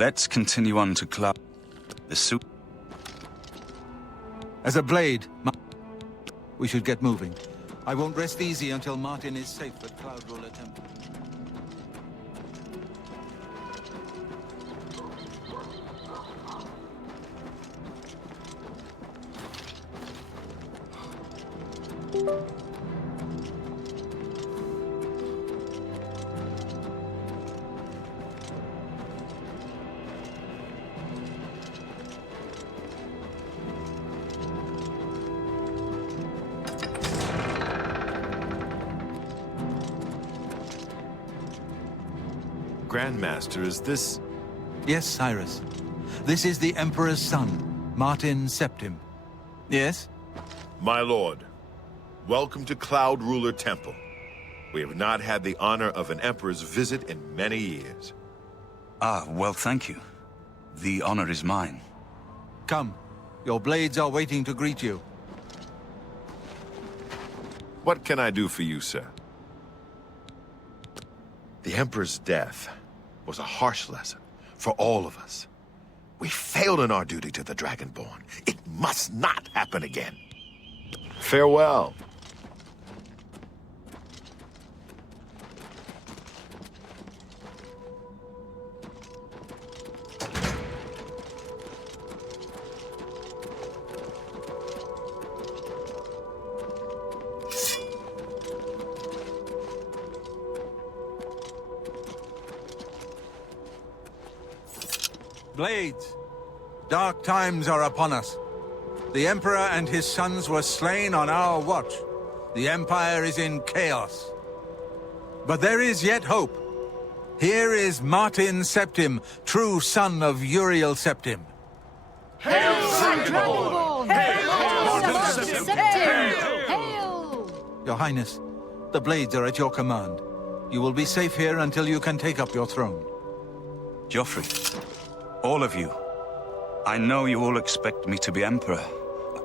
Let's continue on to Cloud. The soup. As a blade, we should get moving. I won't rest easy until Martin is safe at Cloud Ruler Temple. Grandmaster, is this... Yes, Cyrus. This is the Emperor's son, Martin Septim. Yes? My lord, welcome to Cloud Ruler Temple. We have not had the honor of an emperor's visit in many years. Ah, well, thank you. The honor is mine. Come. Your blades are waiting to greet you. What can I do for you, sir? The Emperor's death was a harsh lesson for all of us. We failed in our duty to the Dragonborn. It must not happen again. Farewell. Blades, dark times are upon us. The Emperor and his sons were slain on our watch. The Empire is in chaos. But there is yet hope. Here is Martin Septim, true son of Uriel Septim. Hail, Dragonborn! Hail, Martin Septim! Hail! Your Highness, the blades are at your command. You will be safe here until you can take up your throne. Joffrey, all of you. I know you all expect me to be Emperor.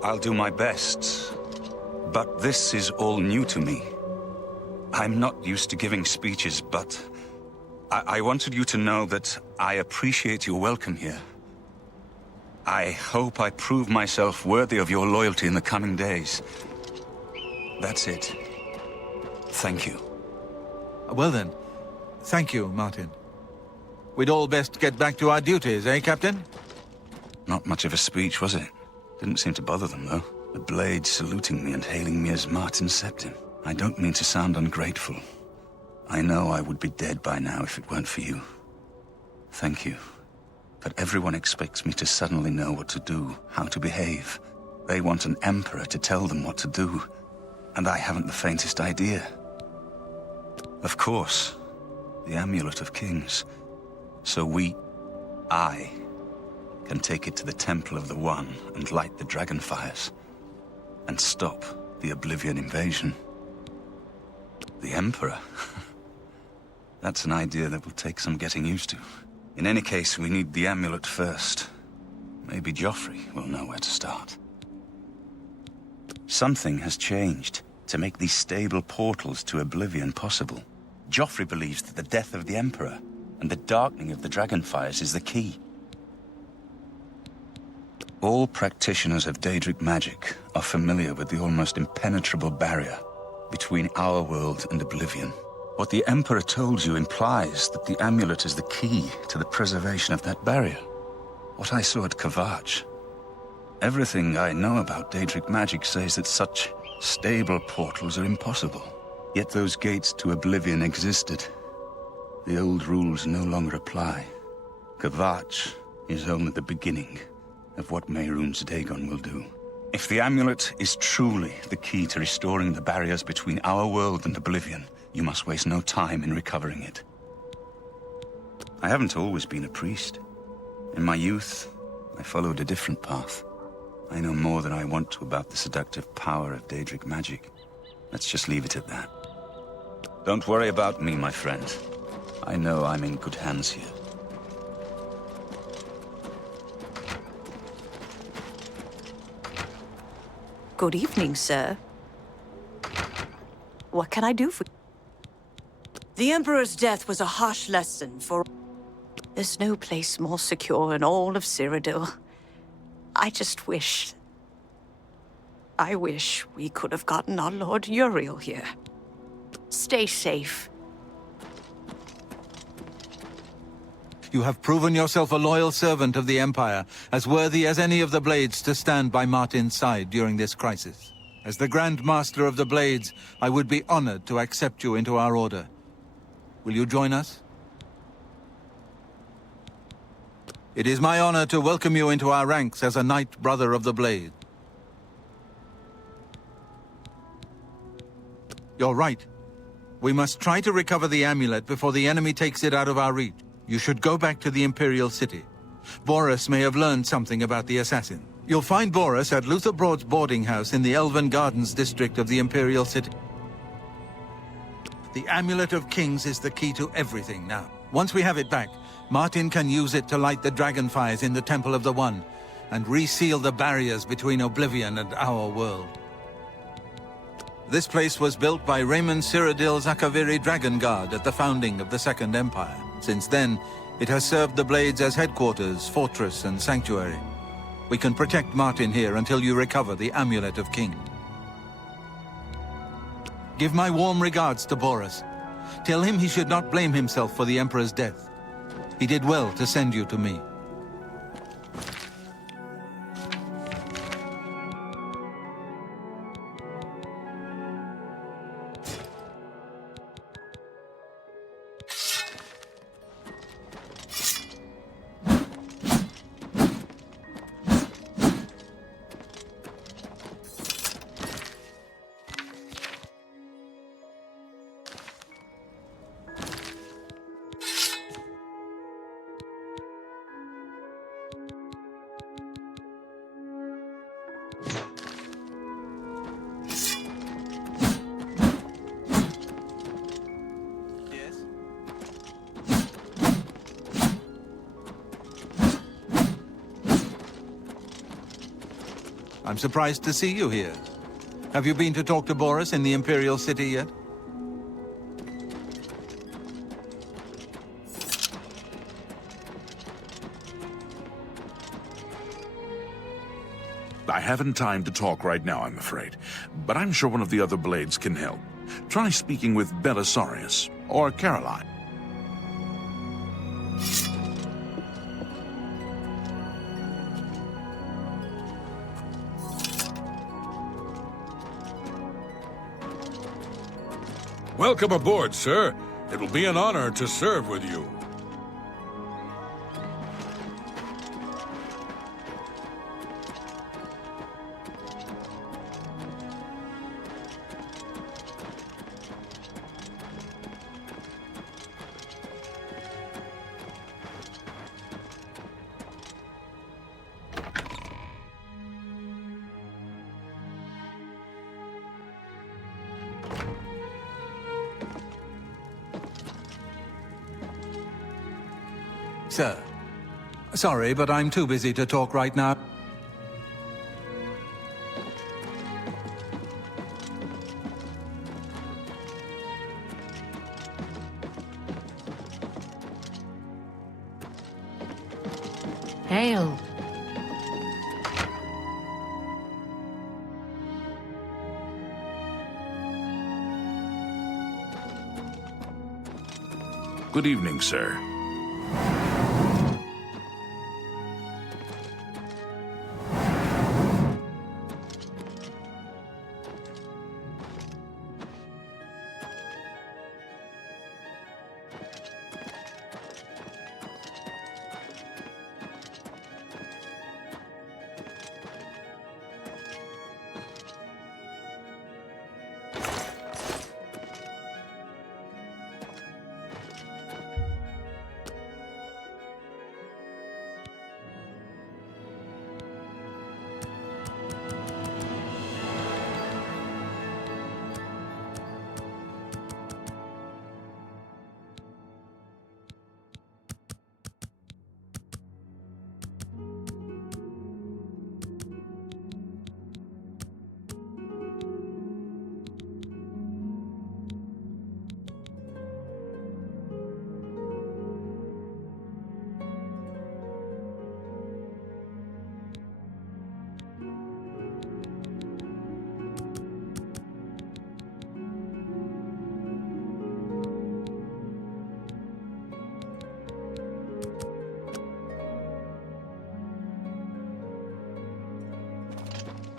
I'll do my best. But this is all new to me. I'm not used to giving speeches, but I wanted you to know that I appreciate your welcome here. I hope I prove myself worthy of your loyalty in the coming days. That's it. Thank you. Well then, thank you, Martin. We'd all best get back to our duties, eh, Captain? Not much of a speech, was it? Didn't seem to bother them, though. The blades saluting me and hailing me as Martin Septim. I don't mean to sound ungrateful. I know I would be dead by now if it weren't for you. Thank you. But everyone expects me to suddenly know what to do, how to behave. They want an emperor to tell them what to do, and I haven't the faintest idea. Of course, the Amulet of Kings. So I, can take it to the Temple of the One and light the dragon fires, and stop the Oblivion invasion. The Emperor? That's an idea that will take some getting used to. In any case, we need the amulet first. Maybe Joffrey will know where to start. Something has changed to make these stable portals to Oblivion possible. Joffrey believes that the death of the Emperor and the darkening of the Dragonfires is the key. All practitioners of Daedric magic are familiar with the almost impenetrable barrier between our world and Oblivion. What the Emperor told you implies that the amulet is the key to the preservation of that barrier. What I saw at Kvatch. Everything I know about Daedric magic says that such stable portals are impossible. Yet those gates to Oblivion existed. The old rules no longer apply. Kvatch is only the beginning of what Mehrunes Dagon will do. If the amulet is truly the key to restoring the barriers between our world and Oblivion, you must waste no time in recovering it. I haven't always been a priest. In my youth, I followed a different path. I know more than I want to about the seductive power of Daedric magic. Let's just leave it at that. Don't worry about me, my friend. I know I'm in good hands here. Good evening, sir. What can I do for you? The Emperor's death was a harsh lesson for... There's no place more secure in all of Cyrodiil. I wish we could have gotten our Lord Uriel here. Stay safe. You have proven yourself a loyal servant of the Empire, as worthy as any of the Blades to stand by Martin's side during this crisis. As the Grand Master of the Blades, I would be honored to accept you into our order. Will you join us? It is my honor to welcome you into our ranks as a Knight Brother of the Blade. You're right. We must try to recover the amulet before the enemy takes it out of our reach. You should go back to the Imperial City. Boris may have learned something about the assassin. You'll find Boris at Luther Broad's boarding house in the Elven Gardens district of the Imperial City. The Amulet of Kings is the key to everything now. Once we have it back, Martin can use it to light the dragonfires in the Temple of the One and reseal the barriers between Oblivion and our world. This place was built by Raymond Cyrodiil Zakaviri Dragon Guard at the founding of the Second Empire. Since then, it has served the Blades as headquarters, fortress, and sanctuary. We can protect Martin here until you recover the Amulet of King. Give my warm regards to Boris. Tell him he should not blame himself for the Emperor's death. He did well to send you to me. I'm surprised to see you here. Have you been to talk to Boris in the Imperial City yet? I haven't time to talk right now, I'm afraid. But I'm sure one of the other Blades can help. Try speaking with Belisarius or Caroline. Welcome aboard, sir. It will be an honor to serve with you. Sir, sorry, but I'm too busy to talk right now. Hail. Good evening, sir.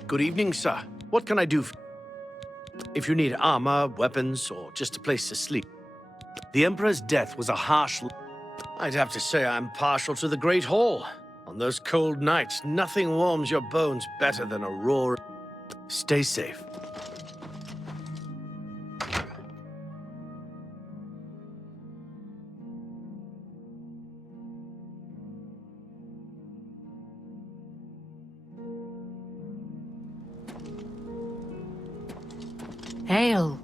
Good evening, sir. What can I do if you need armor, weapons, or just a place to sleep? The Emperor's death was a harsh... I'd have to say I'm partial to the Great Hall. On those cold nights, nothing warms your bones better than a roar. Stay safe. Hail.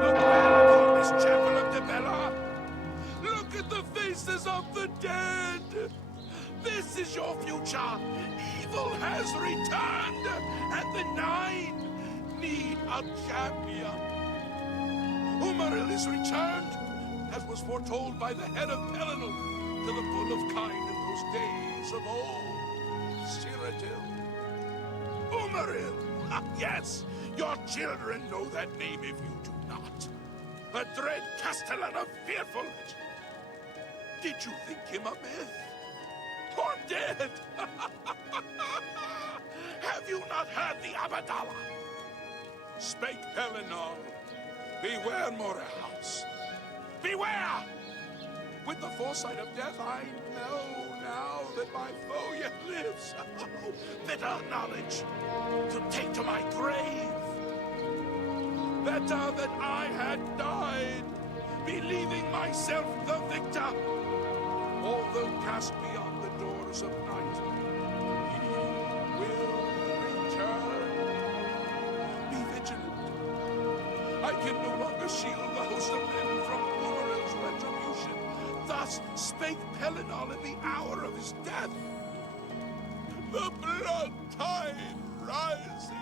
Look well upon this chapel of Debella. Look at the faces of the dead. This is your future. Evil has returned, and the Nine need a champion. Umaril is returned, as was foretold by the head of Pelennor, to the full of kind in those days of old. Cyrodiil. Umaril! Ah, yes, your children know that name if you do not. A dread castellan of fearful legend. Did you think him a myth? Or dead? Have you not heard the Abadala? Spake Pelennor, beware Morehouse. Beware! With the foresight of death, I know now that my foe yet lives. Bitter knowledge to take to my grave. Better that I had died, believing myself the victor. Although cast beyond the doors of night, he will return. Be vigilant. I can no longer shield the host of men from Umaril's retribution. Thus spake Pelennor in the hour of his death. The blood tide rises.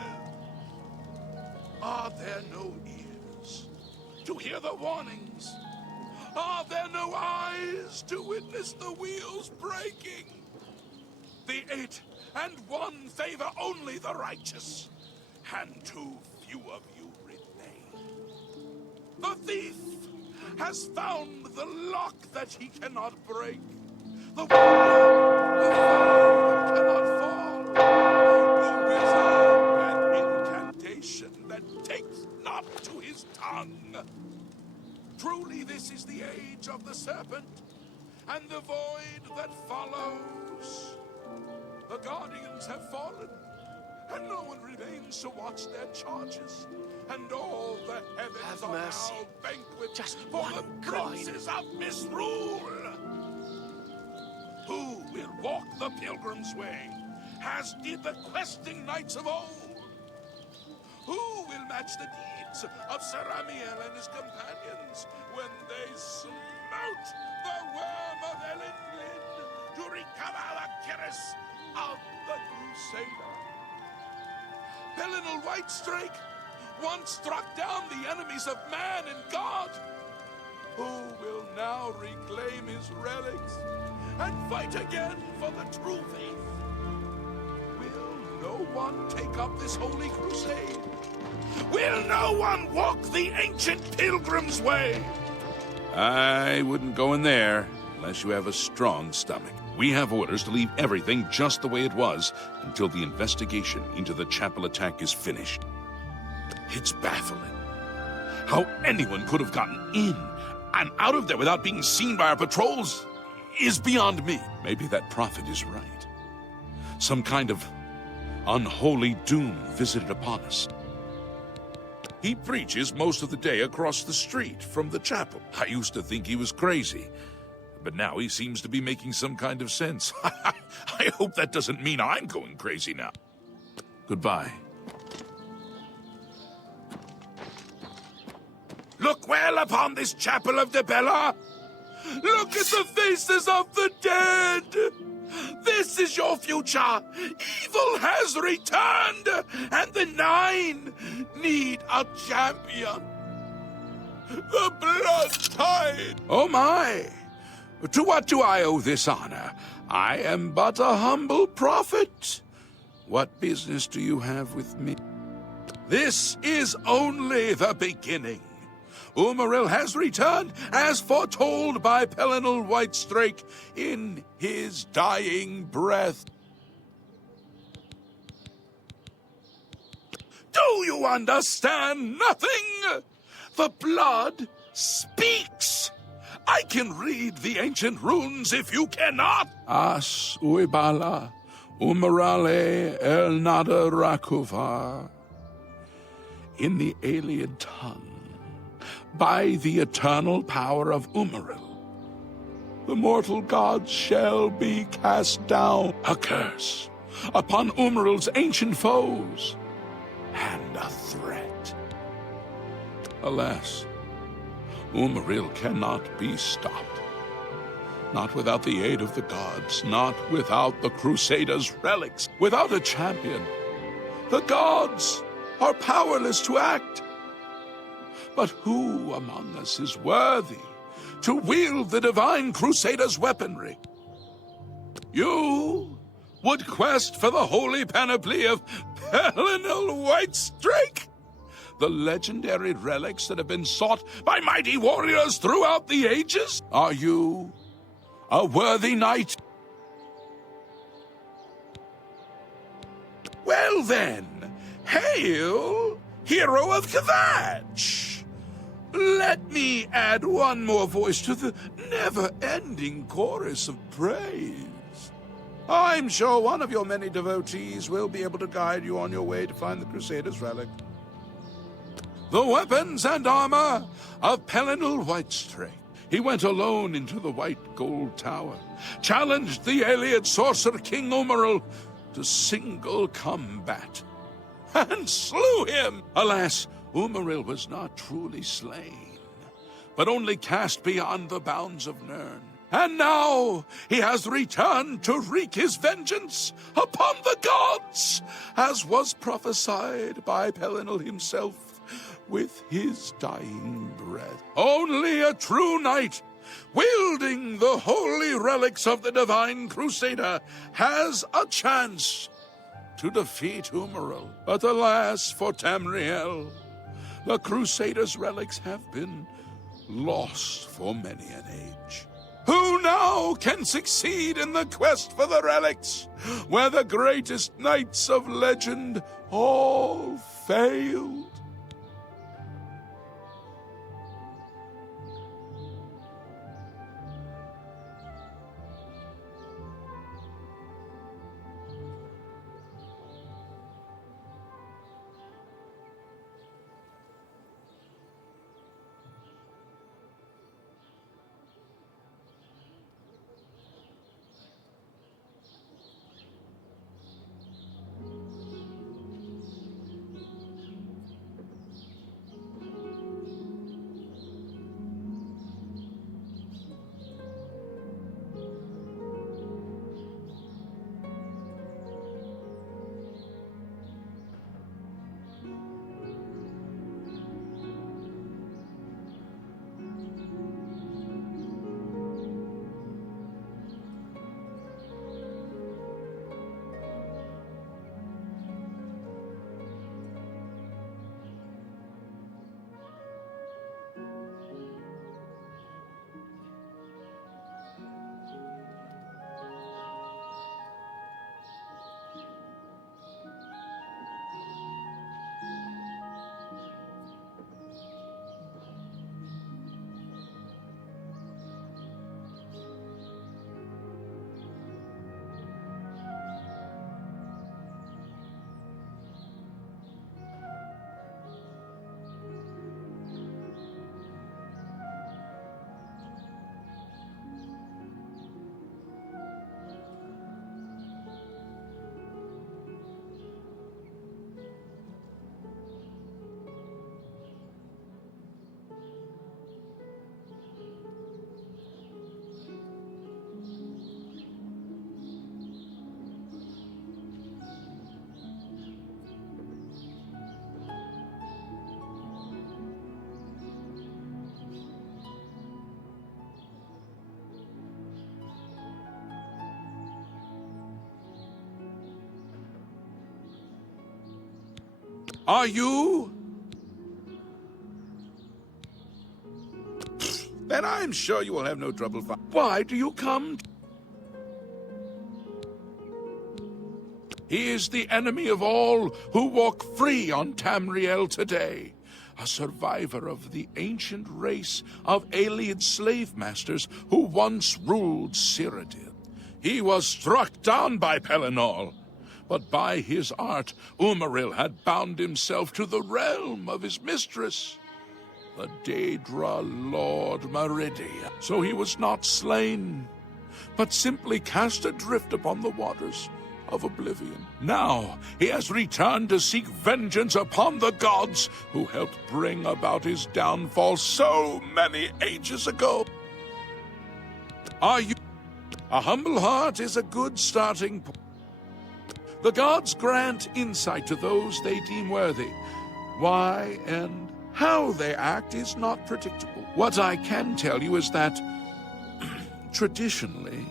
Are there no ears to hear the warnings? Are there no eyes to witness the wheels breaking? The 8 and 1 favor only the righteous, and too few of you remain. The thief has found the lock that he cannot break, the warrior, the foe that cannot fall, the wizard, an incantation that takes not to his tongue. Truly this is the age of the serpent, and the void that follows. The Guardians have fallen, and no one remains to watch their charges. And all the heavens Have are mercy. now banquet Just for one the God. princes of misrule. Who will walk the pilgrim's way, as did the questing knights of old? Who will match the deeds of Sir Amiel and his companions when they smote the worm of Elendil to recover the cuirass of the Crusader? Pellinal Whitestrake once struck down the enemies of man and God. Who will now reclaim his relics and fight again for the true faith? Will no one take up this holy crusade? Will no one walk the ancient pilgrim's way? I wouldn't go in there unless you have a strong stomach. We have orders to leave everything just the way it was until the investigation into the chapel attack is finished. It's baffling. How anyone could have gotten in and out of there without being seen by our patrols is beyond me. Maybe that prophet is right. Some kind of unholy doom visited upon us. He preaches most of the day across the street from the chapel. I used to think he was crazy, but now he seems to be making some kind of sense. I hope that doesn't mean I'm going crazy now. Goodbye. Look well upon this chapel of Debella. Look at the faces of the dead. This is your future. Evil has returned, and the Nine need a champion. The blood tide. Oh my! To what do I owe this honor? I am but a humble prophet. What business do you have with me? This is only the beginning. Umaril has returned, as foretold by Pellinal Whitestrake in his dying breath. Do you understand nothing? The blood speaks. I can read the ancient runes if you cannot. As uibala, umarale el nada rakuva. In the alien tongue, by the eternal power of Umaril, the mortal gods shall be cast down. A curse upon Umaril's ancient foes, and a threat. Alas, Umaril cannot be stopped. Not without the aid of the gods, not without the Crusaders' relics, without a champion. The gods are powerless to act. But who among us is worthy to wield the divine Crusader's weaponry? You would quest for the holy panoply of Pellinal Whitestrake, the legendary relics that have been sought by mighty warriors throughout the ages? Are you a worthy knight? Well then, hail, hero of Kvatch! Let me add one more voice to the never-ending chorus of praise. I'm sure one of your many devotees will be able to guide you on your way to find the Crusader's relic. The weapons and armor of Pellinal Whitestrake. He went alone into the White Gold Tower, challenged the alien sorcerer King Umaril to single combat, and slew him. Alas, Umaril was not truly slain, but only cast beyond the bounds of Nirn. And now he has returned to wreak his vengeance upon the gods, as was prophesied by Pellinal himself with his dying breath. Only a true knight, wielding the holy relics of the divine Crusader, has a chance to defeat Umaril. But alas for Tamriel, the Crusader's relics have been lost for many an age. Who now can succeed in the quest for the relics, where the greatest knights of legend all failed? Are you? Then I'm sure you will have no trouble finding. Why do you come? He is the enemy of all who walk free on Tamriel today. A survivor of the ancient race of alien slave masters who once ruled Cyrodiil. He was struck down by Pelennor, but by his art, Umaril had bound himself to the realm of his mistress, the Daedra Lord Meridia. So he was not slain, but simply cast adrift upon the waters of Oblivion. Now he has returned to seek vengeance upon the gods who helped bring about his downfall so many ages ago. Are you? A humble heart is a good starting point. The gods grant insight to those they deem worthy. Why and how they act is not predictable. What I can tell you is that, traditionally,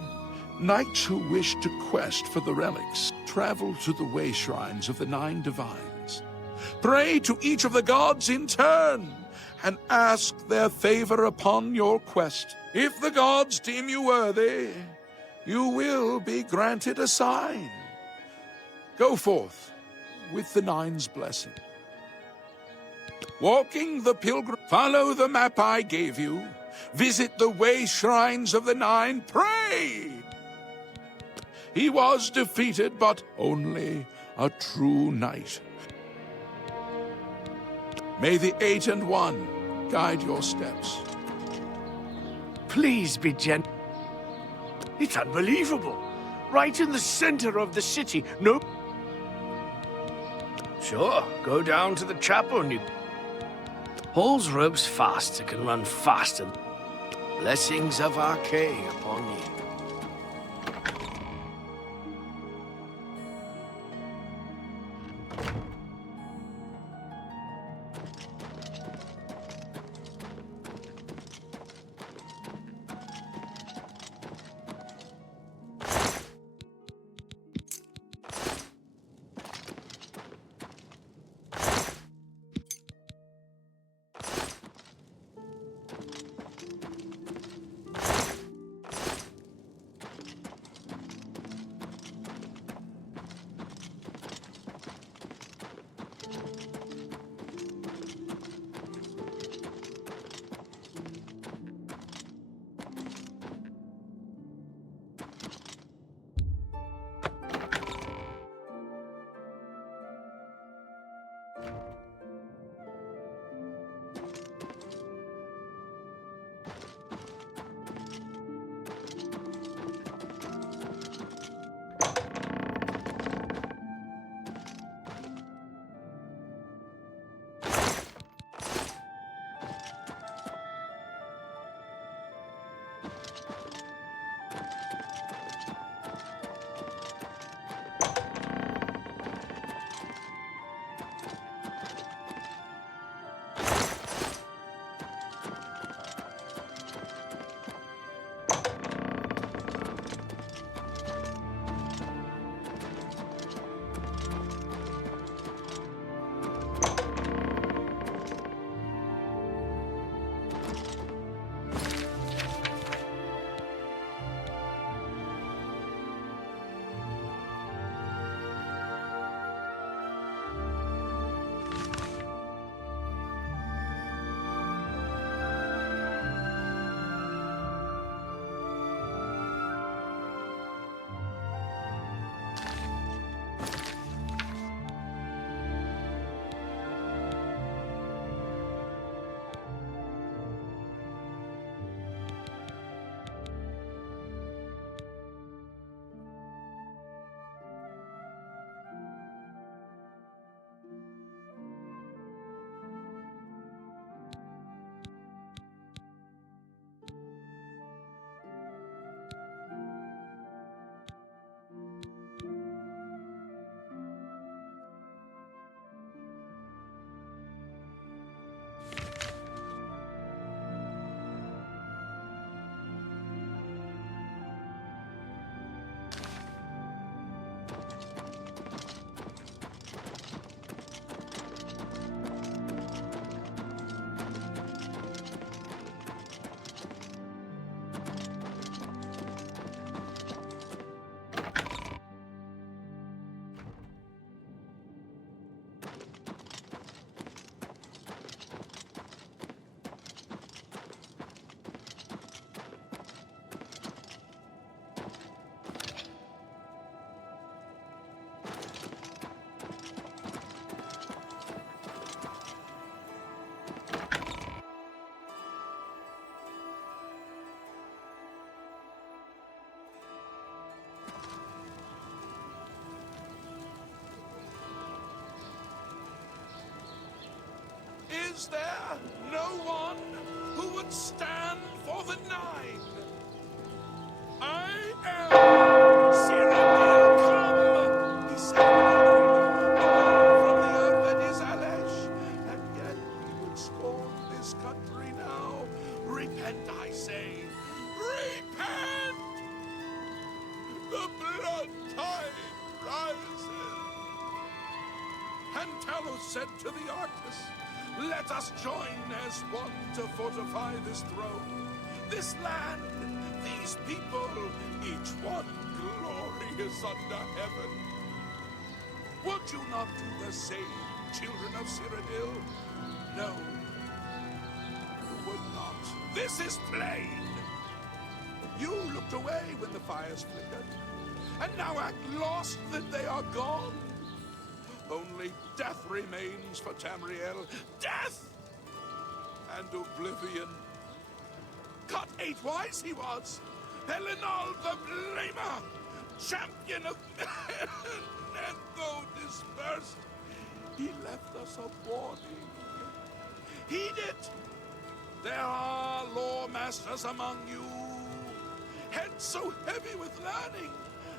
knights who wish to quest for the relics travel to the way shrines of the 9 divines. Pray to each of the gods in turn and ask their favor upon your quest. If the gods deem you worthy, you will be granted a sign. Go forth with the 9's blessing. Walking the pilgrim, follow the map I gave you. Visit the way shrines of the 9, pray! He was defeated, but only a true knight. May the 8 and 1 guide your steps. Please be gentle. It's unbelievable. Right in the center of the city. No. Sure, go down to the chapel and you pulls ropes fast, can run faster. Blessings of Arcane upon you. Was there no one who would stand for the Nine? I am Cyrodiil come, he said, from the earth that is Alesh, and yet he would scorn this country now. Repent, I say, repent! The blood tide rises. And Talos said to the Arctus, let us join as one to fortify this throne, this land, these people, each one glorious under heaven. Would you not do the same, children of Cyrodiil? No, you would not. This is plain. You looked away when the fires flickered, and now act lost that they are gone. Only death remains for Tamriel. Death! And oblivion. God ate-wise he was. Elinol the Blamer, champion of men. And though dispersed, he left us a warning. Heed it. There are lore masters among you. Heads so heavy with learning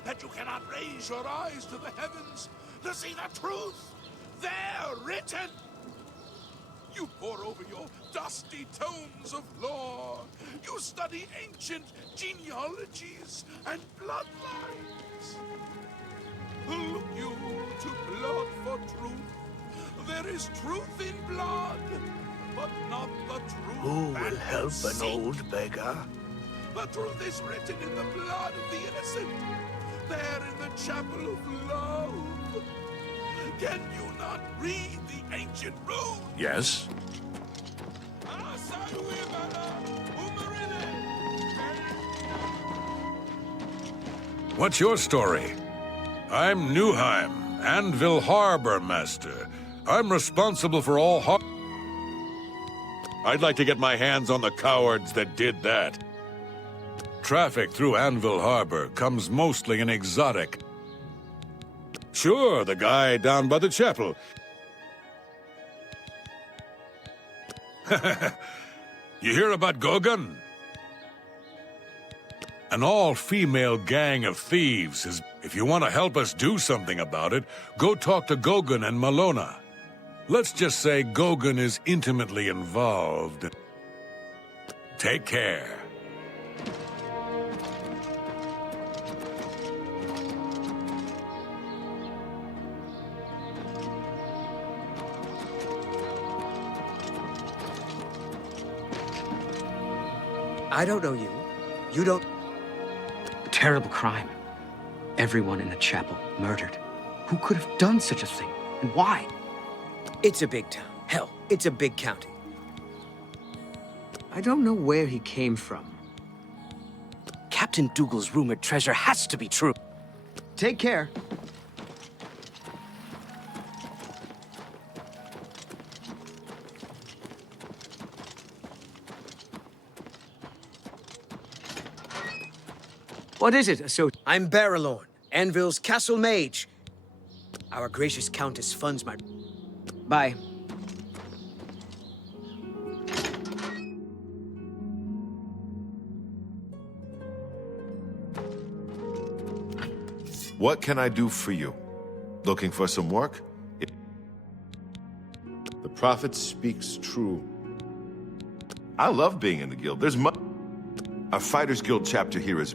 that you cannot raise your eyes to the heavens to see the truth there written. You pore over your dusty tomes of lore. You study ancient genealogies and bloodlines. Look you to blood for truth. There is truth in blood, but not the truth. Who will that help an seek. old beggar? The truth is written in the blood of the innocent, there in the chapel of love. Can you not read the ancient runes? Yes? What's your story? I'm Newheim, Anvil Harbor Master. I'm responsible for all I'd like to get my hands on the cowards that did that. Traffic through Anvil Harbor comes mostly in exotic. Sure, the guy down by the chapel. You hear about Gogun? An all-female gang of thieves is... If you want to help us do something about it, go talk to Gogun and Malona. Let's just say Gogun is intimately involved. Take care. I don't know you. You don't... Terrible crime. Everyone in the chapel murdered. Who could have done such a thing? And why? It's a big town. Hell, it's a big county. I don't know where he came from. Captain Dougal's rumored treasure has to be true. Take care. What is it, I'm Baralorn, Anvil's castle mage. Our gracious countess funds my... Bye. What can I do for you? Looking for some work? The prophet speaks true. I love being in the guild. Our Fighters Guild chapter here is...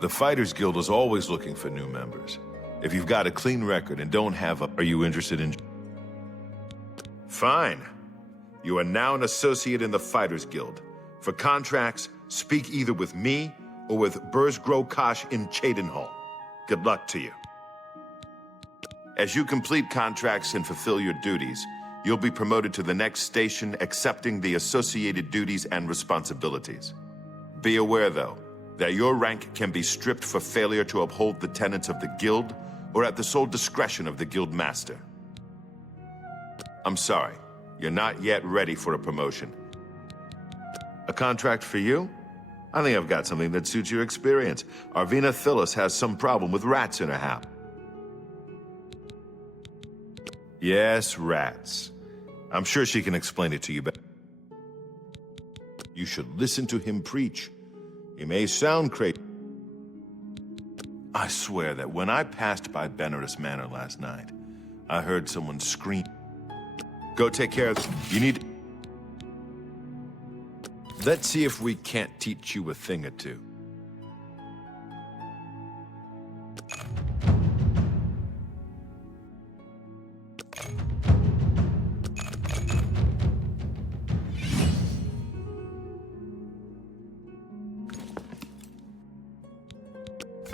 The Fighters Guild is always looking for new members. If you've got a clean record and don't have a... Are you interested in... Fine. You are now an associate in the Fighters Guild. For contracts, speak either with me or with Burzgro Kosh in Cheydinhal. Good luck to you. As you complete contracts and fulfill your duties, you'll be promoted to the next station, accepting the associated duties and responsibilities. Be aware, though, that your rank can be stripped for failure to uphold the tenets of the guild or at the sole discretion of the guild master. I'm sorry, you're not yet ready for a promotion. A contract for you? I think I've got something that suits your experience. Arvina Phyllis has some problem with rats in her house. Yes, rats. I'm sure she can explain it to you better. You should listen to him preach. He may sound crazy. I swear that when I passed by Benares Manor last night, I heard someone scream. Go take care of this. You need... Let's see if we can't teach you a thing or two.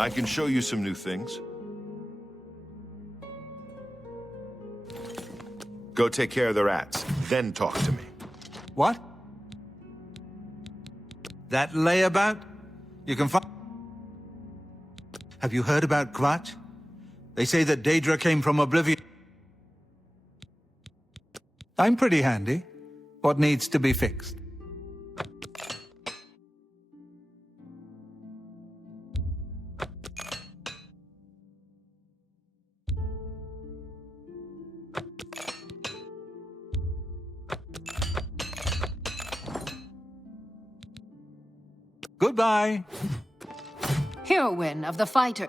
I can show you some new things. Go take care of the rats, then talk to me. What? That layabout? You can find... Have you heard about Kvatch? They say that Daedra came from Oblivion. I'm pretty handy. What needs to be fixed? Goodbye. Heroine of the fighter.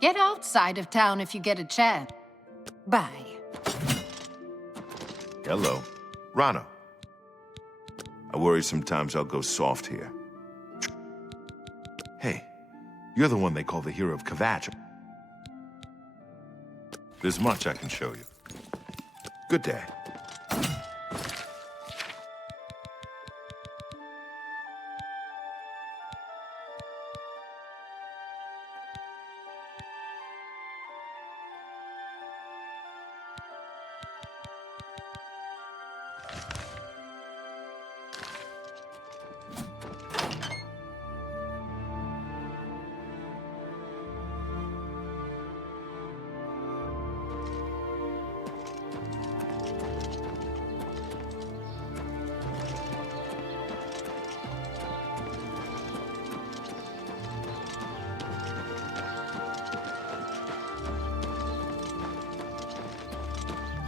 Get outside of town if you get a chance. Bye. Hello. Rano. I worry sometimes I'll go soft here. Hey, you're the one they call the hero of Kvatch. There's much I can show you. Good day.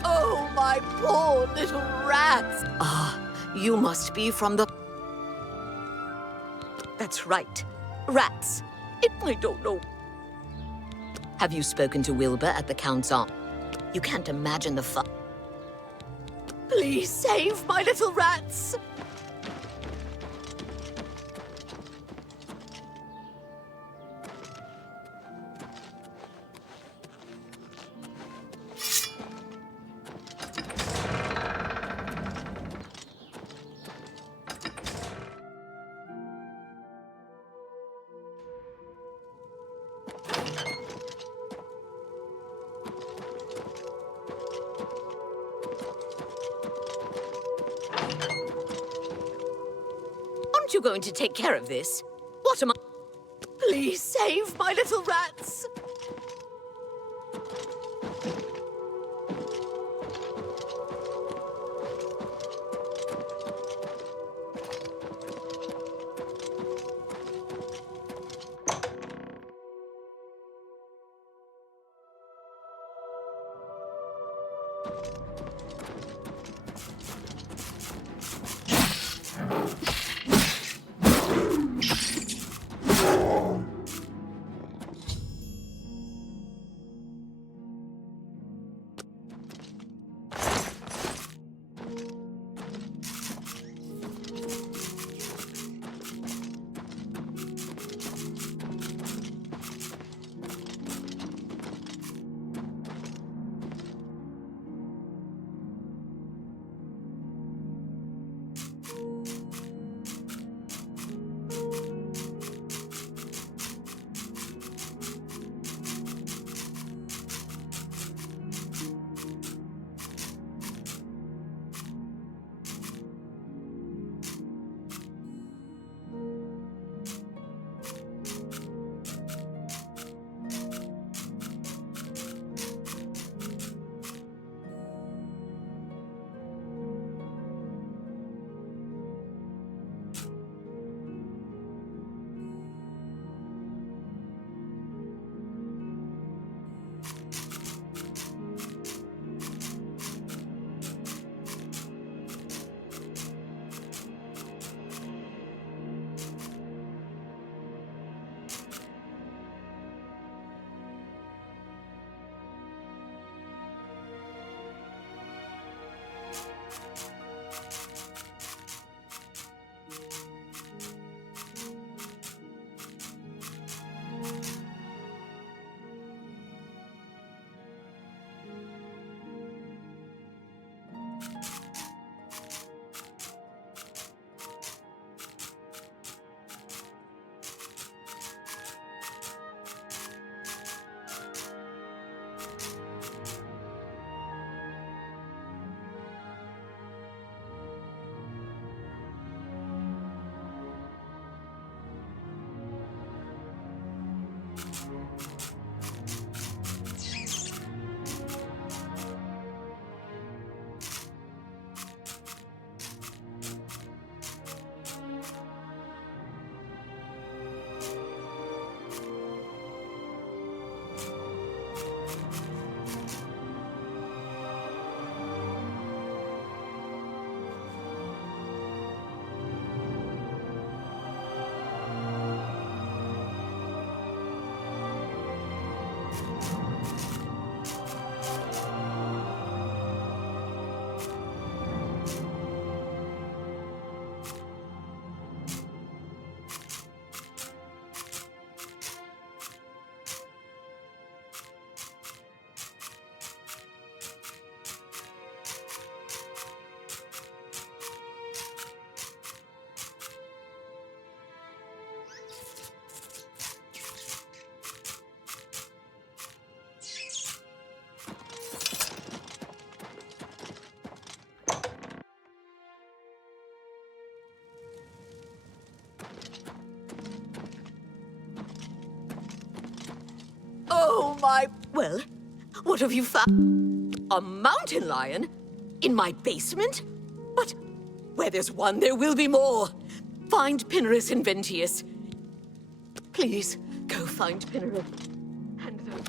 Oh, my poor little rats! Ah, you must be from the... That's right. Rats. I don't know. Have you spoken to Wilbur at the Count's Arm? You can't imagine the fun. Please save my little rats! Aren't you going to take care of this? What am I... Please save my little rats! my... Well, what have you found? A mountain lion? In my basement? But where there's one, there will be more. Find Pinnerus and Ventius. Please, go find Pinnerus. And those...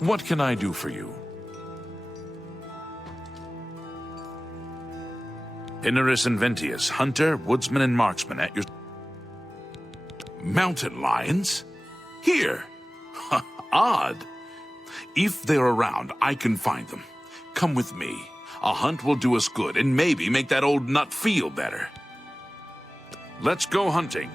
What can I do for you? Pinnerus and Ventius, hunter, woodsman, and marksman at your... Mountain lions? Here! Odd. If they're around, I can find them. Come with me. A hunt will do us good, and maybe make that old nut feel better. Let's go hunting.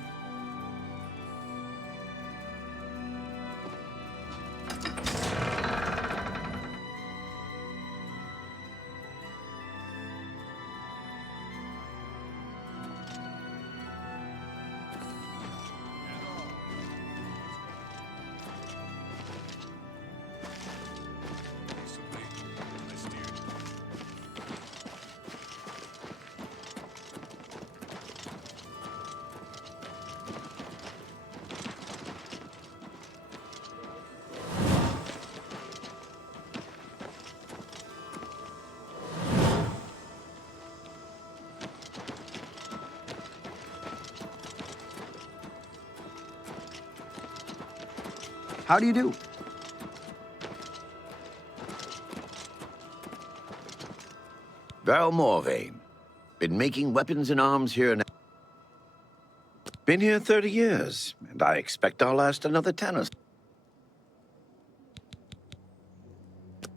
How do you do? Val Morvain. Been making weapons and arms here now. Been here 30 years, and I expect I'll last another 10 or so.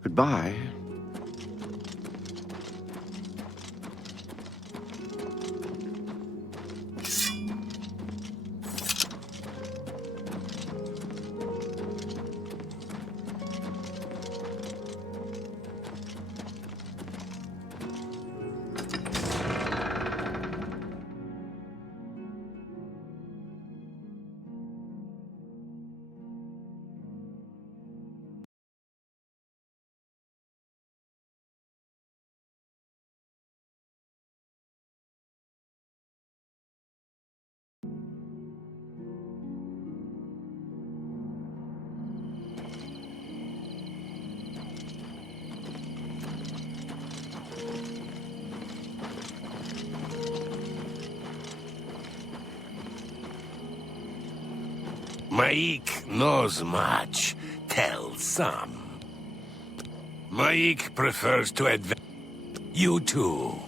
Goodbye. Maik knows much, tells some. Maik prefers to advance. You too.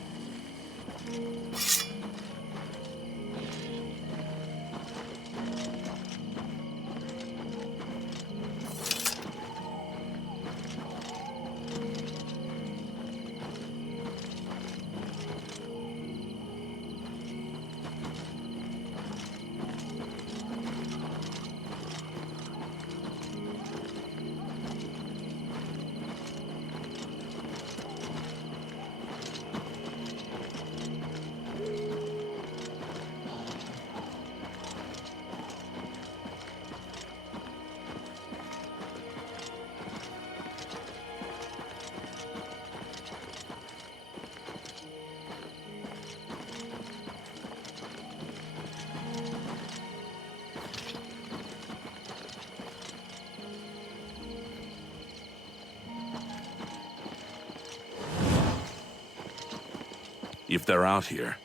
If they're out here,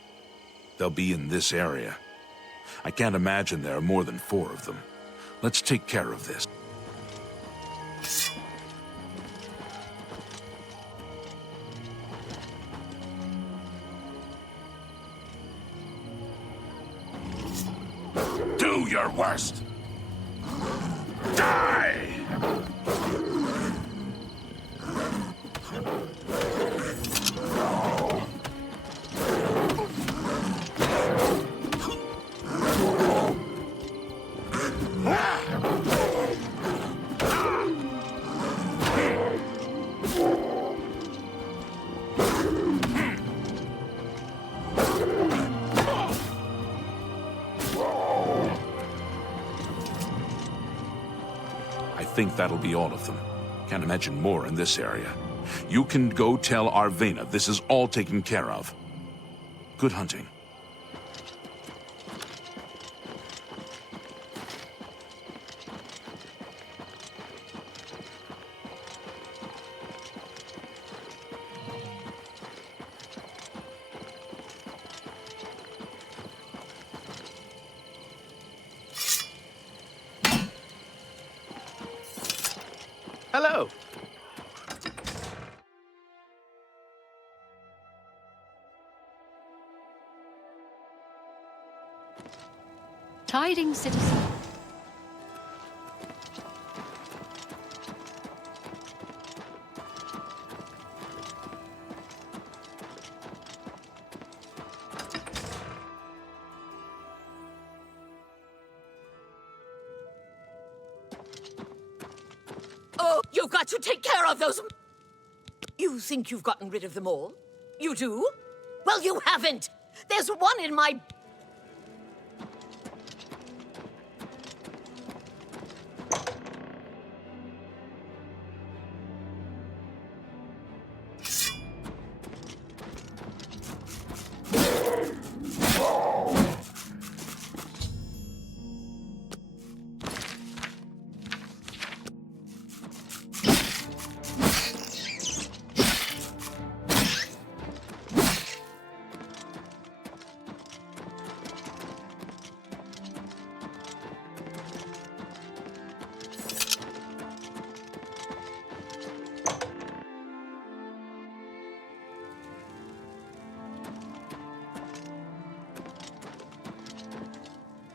they'll be in this area. I can't imagine there are more than 4 of them. Let's take care of this. Do your worst. Die! think that'll be all of them. Can't imagine more in this area. You can go tell Arvena this is all taken care of. Good hunting. Hello. Tidings, citizen. Oh, you've got to take care of those... You think you've gotten rid of them all? You do? Well, you haven't! There's one in my...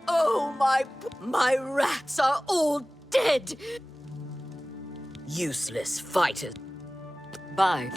Oh, my rats are all dead! Useless fighters. Bye.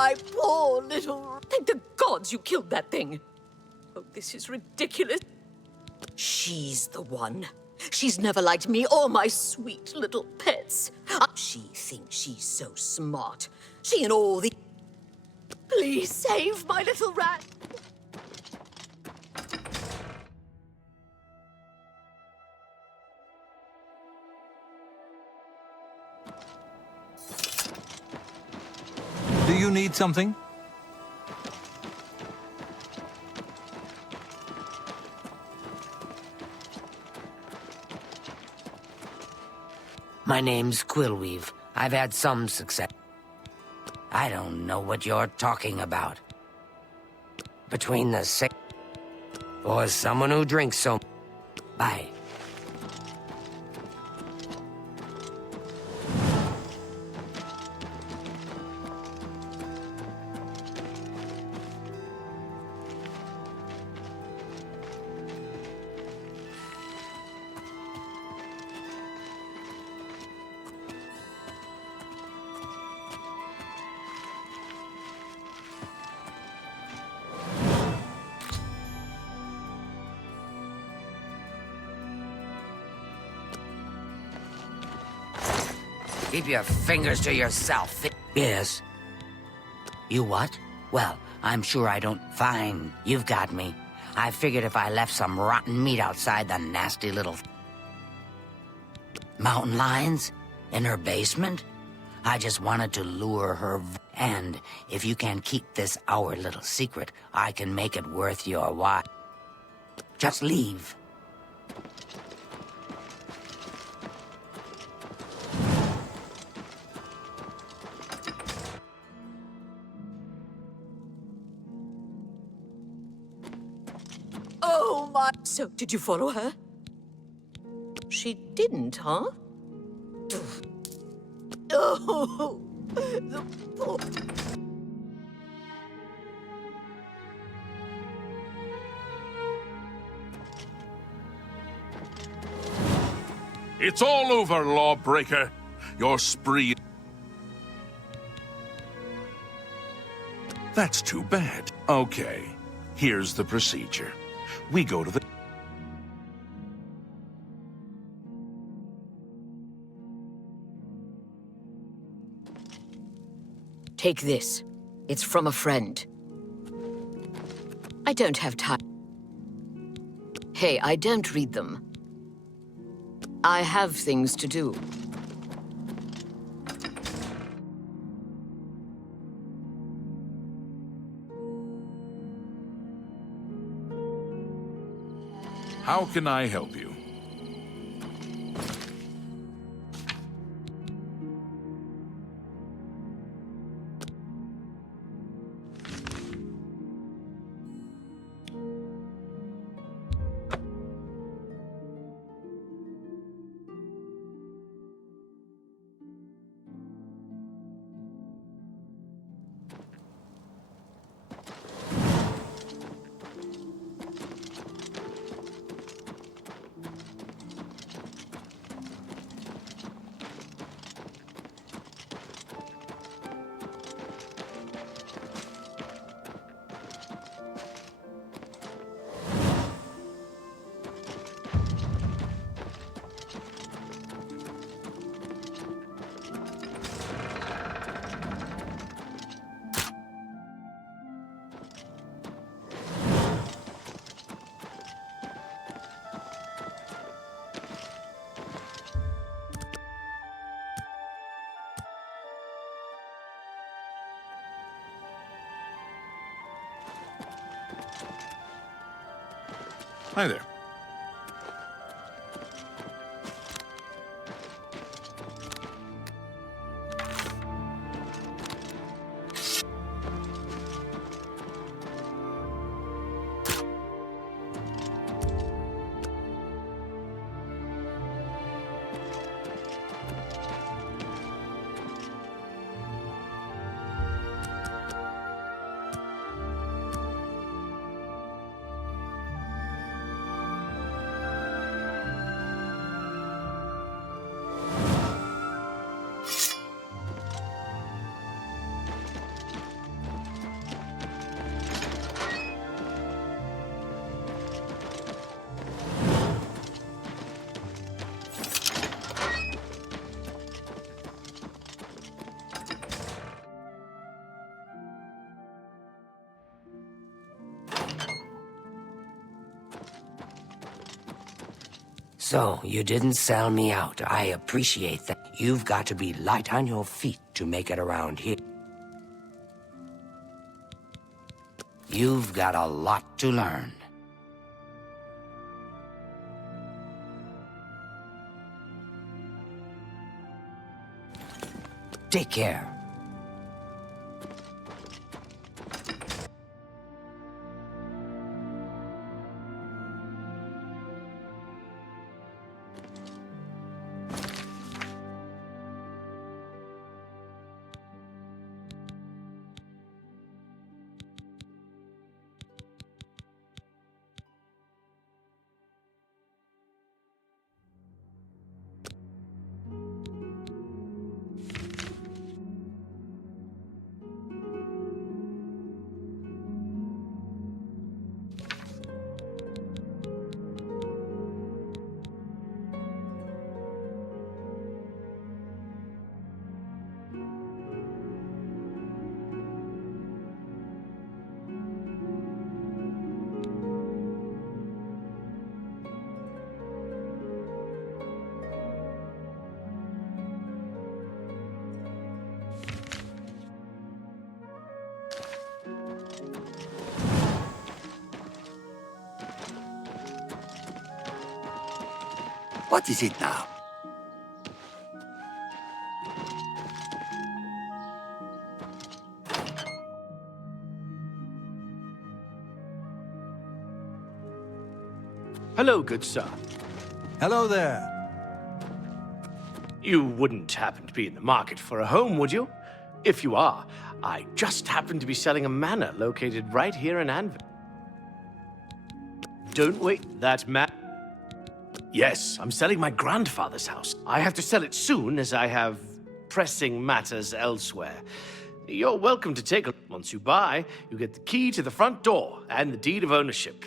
my poor little... Thank the gods you killed that thing. Oh, this is ridiculous. She's the one. She's never liked me or my sweet little pets. She thinks she's so smart. She and all the... Please save my little rat. Do you need something? My name's Quillweave. I've had some success. I don't know what you're talking about. Between the sick or someone who drinks so... Bye. Keep your fingers to yourself. Yes. You what? Well, I'm sure I don't... Fine, you've got me. I figured if I left some rotten meat outside the nasty little... Mountain lions? In her basement? I just wanted to lure her... And if you can keep this our little secret, I can make it worth your while. Just leave. Oh, my... So, did you follow her? She didn't, huh? Oh, the poor... It's all over, lawbreaker. Your spree... That's too bad. Okay, here's the procedure. We go to the... Take this. It's from a friend. I don't have time. Hey, I don't read them. I have things to do. How can I help you? Hi there. So, you didn't sell me out. I appreciate that. You've got to be light on your feet to make it around here. You've got a lot to learn. Take care. What is it now? Hello, good sir. Hello there. You wouldn't happen to be in the market for a home, would you? If you are, I just happen to be selling a manor located right here in Anvil. Don't wait, that Yes, I'm selling my grandfather's house. I have to sell it soon, as I have pressing matters elsewhere. You're welcome to take a look. Once you buy, you get the key to the front door and the deed of ownership.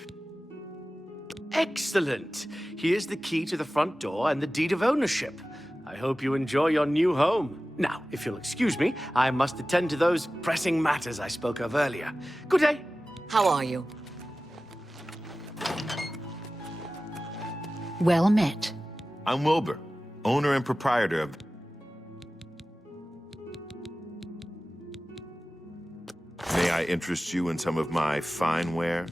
Excellent! Here's the key to the front door and the deed of ownership. I hope you enjoy your new home. Now, if you'll excuse me, I must attend to those pressing matters I spoke of earlier. Good day. How are you? Well met. I'm Wilbur, owner and proprietor of... May I interest you in some of my fine ware?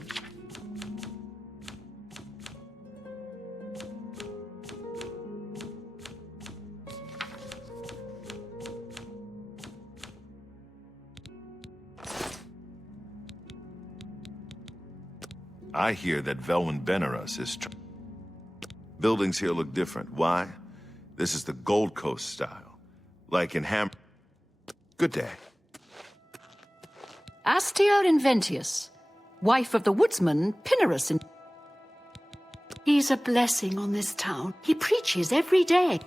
I hear that Velwyn Benaros is... Buildings here look different. Why? This is the Gold Coast style. Like in Good day. Astier Inventius, wife of the woodsman Pinnerus. He's a blessing on this town. He preaches every day.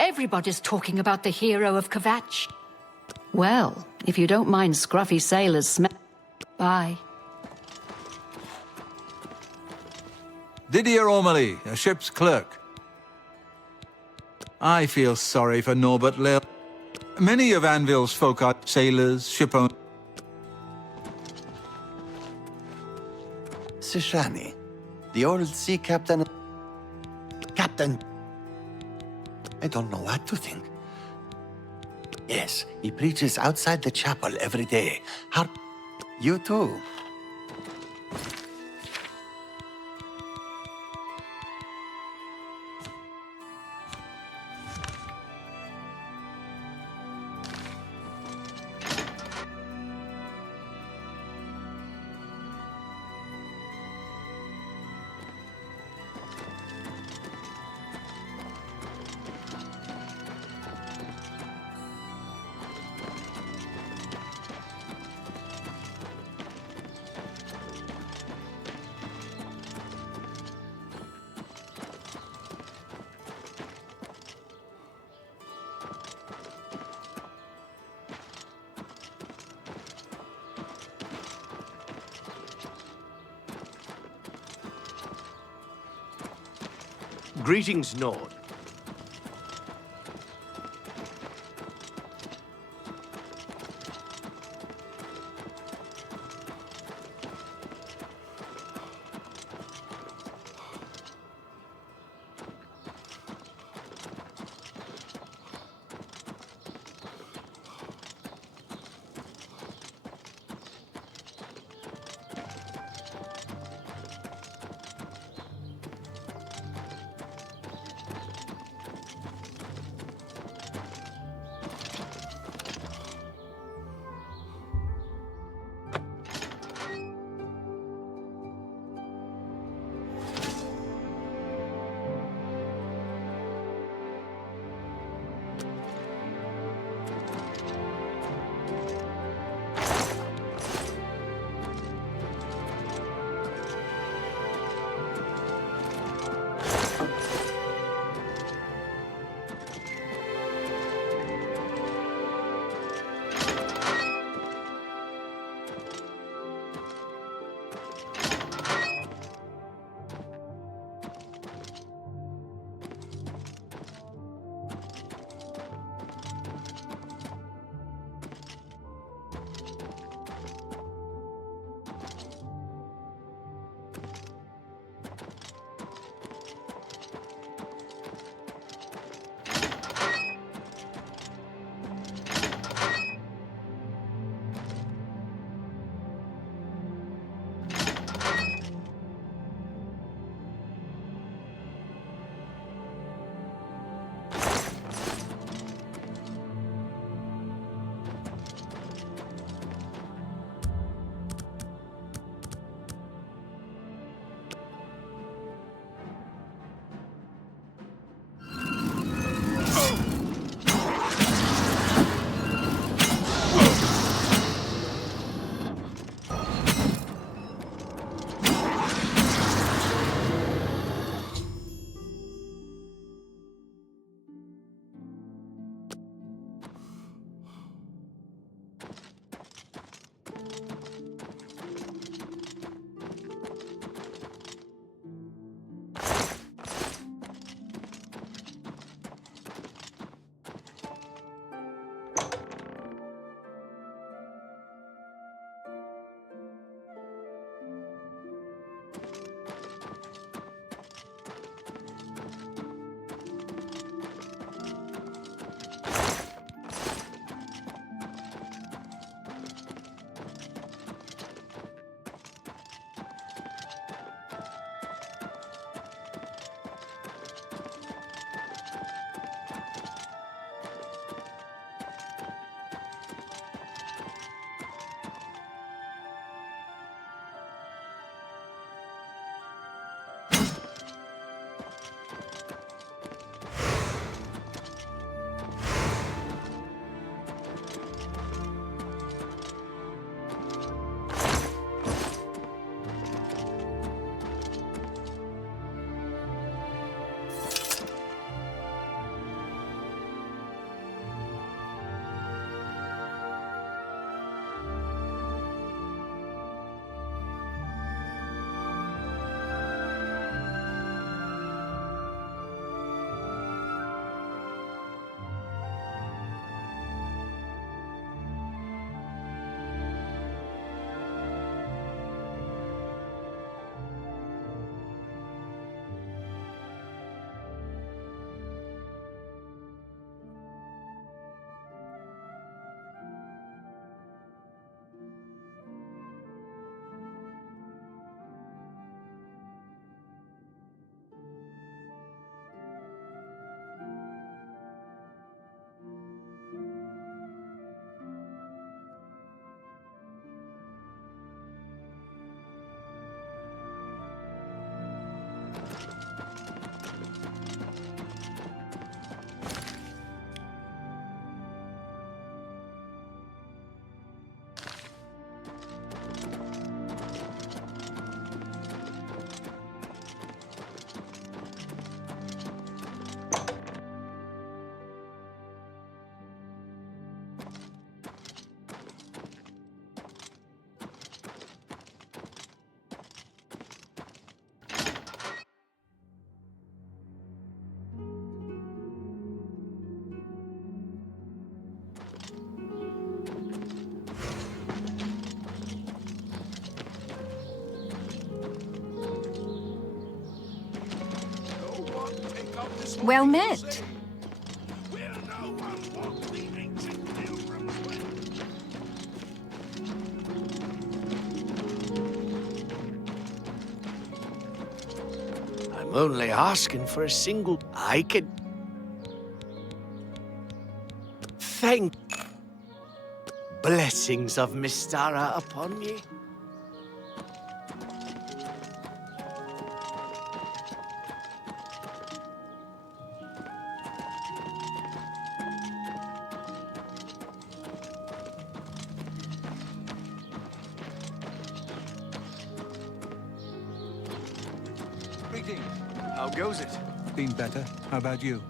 Everybody's talking about the hero of Kvatch. Well, if you don't mind scruffy sailors Bye. Didier Ormely, a ship's clerk. I feel sorry for Norbert Lil. Many of Anvil's folk are sailors, shipowners. Sishani, the old sea captain... Captain... I don't know what to think. Yes, he preaches outside the chapel every day. How... You too. Greetings, Nord. about this whole Well thing met. saying? Where no one walked the ancient pilgrim's way. I'm only asking for a single... I can... Thank... Blessings of Mystara upon ye. Greetings. How goes it? Been better. How about you?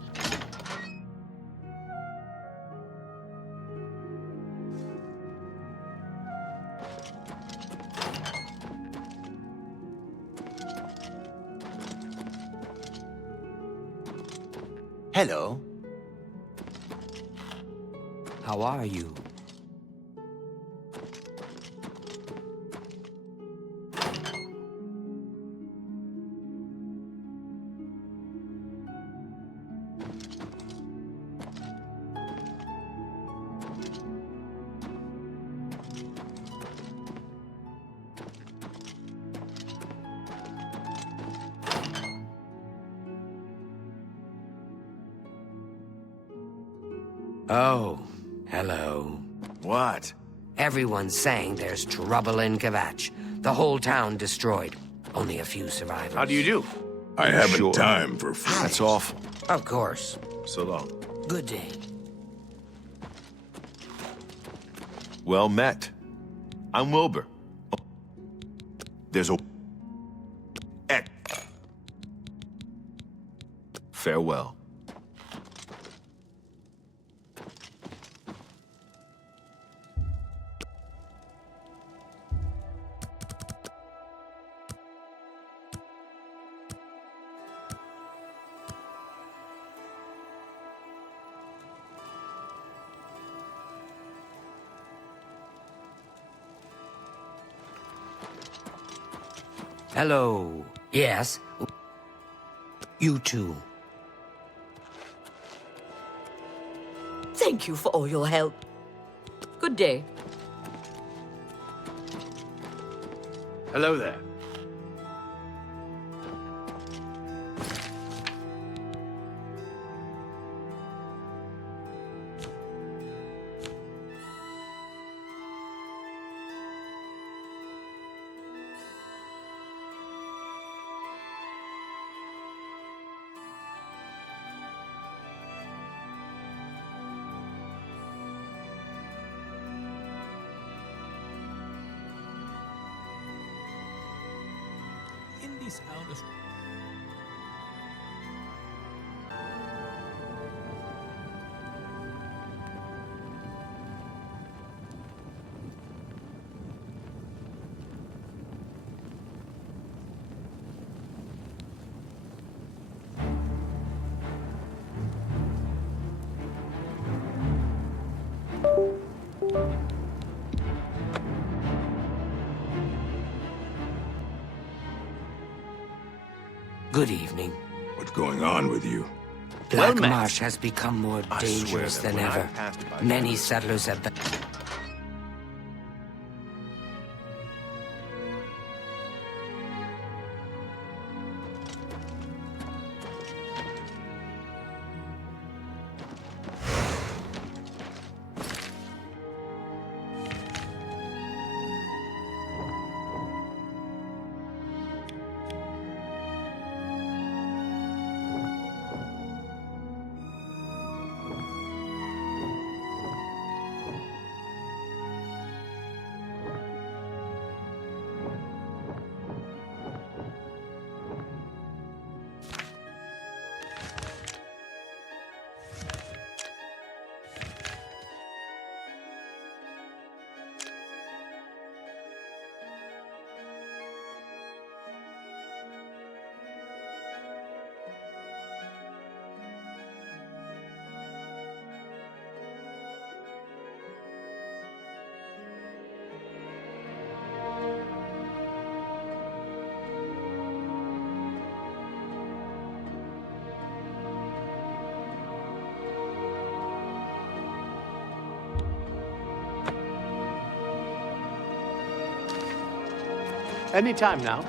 Hello. How are you? Oh, hello. What? Everyone's saying there's trouble in Kvatch. The whole town destroyed. Only a few survivors. How do you do? I haven't time for food. That's awful. Of course. So long. Good day. Well met. I'm Wilbur. There's a... Farewell. Hello. Yes? You too. Thank you for all your help. Good day. Hello there. In this out of... Good evening. What's going on with you? Black met. Marsh has become more I swear dangerous that than when I ever. passed by Many there- settlers have been... Anytime now.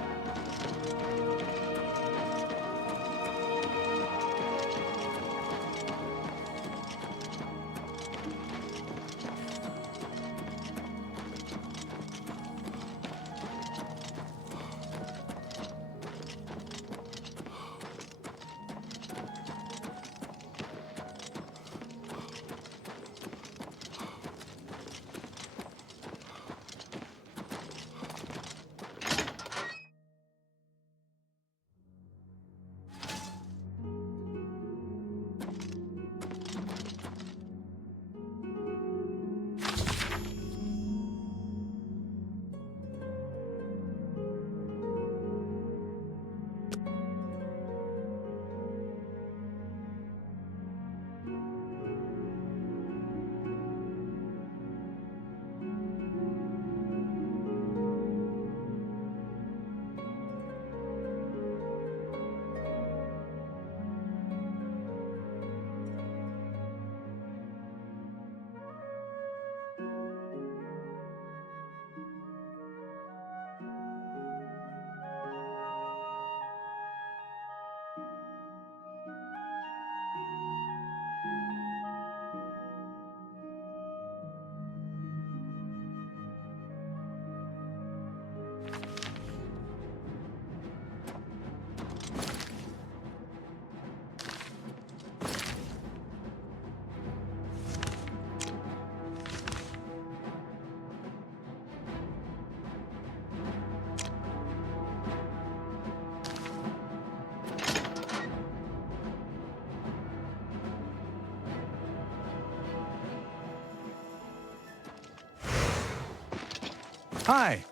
Hi.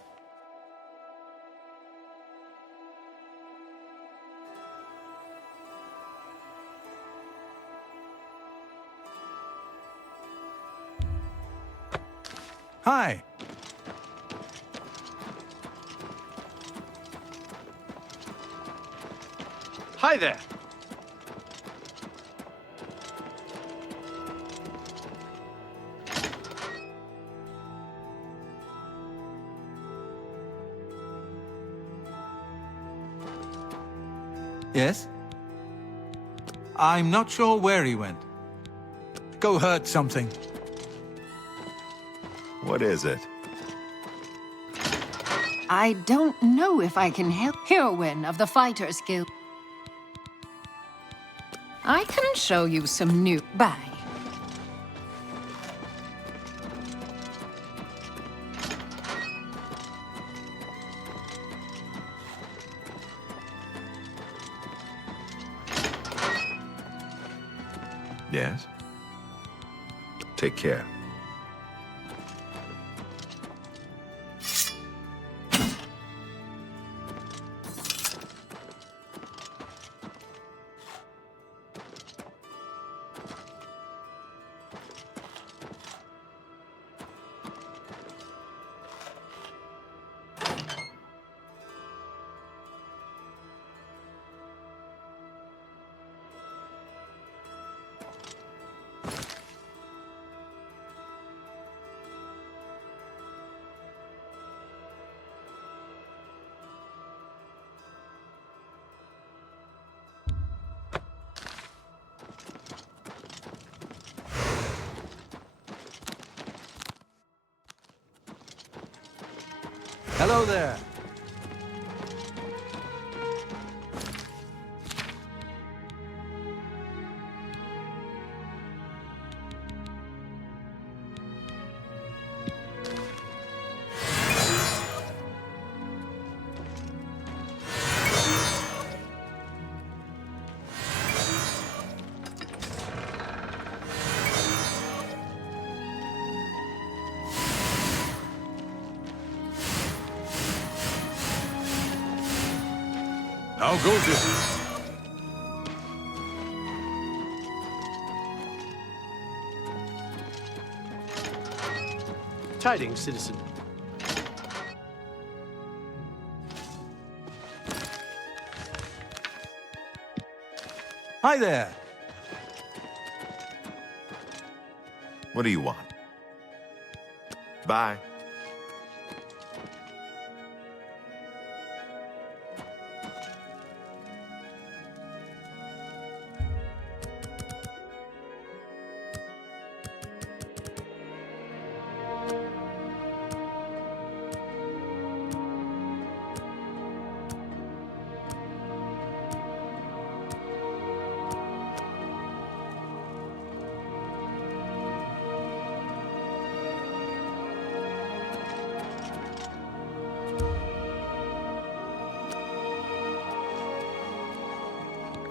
Hi. Hi there. Yes? I'm not sure where he went. Go hurt something. What is it? I don't know if I can help. Heroine of the Fighters Guild. I can show you some new... Bye. Yes? Take care. Hello there. How goes it? Tidings, citizen. Hi there. What do you want? Bye.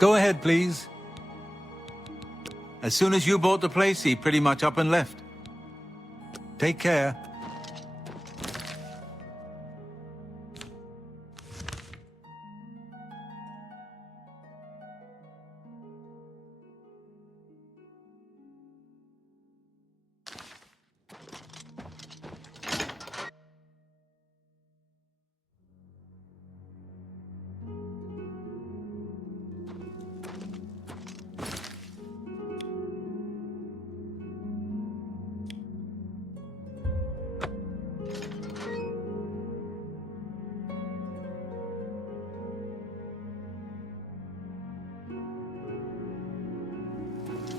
Go ahead, please. As soon as you bought the place, he pretty much up and left. Take care.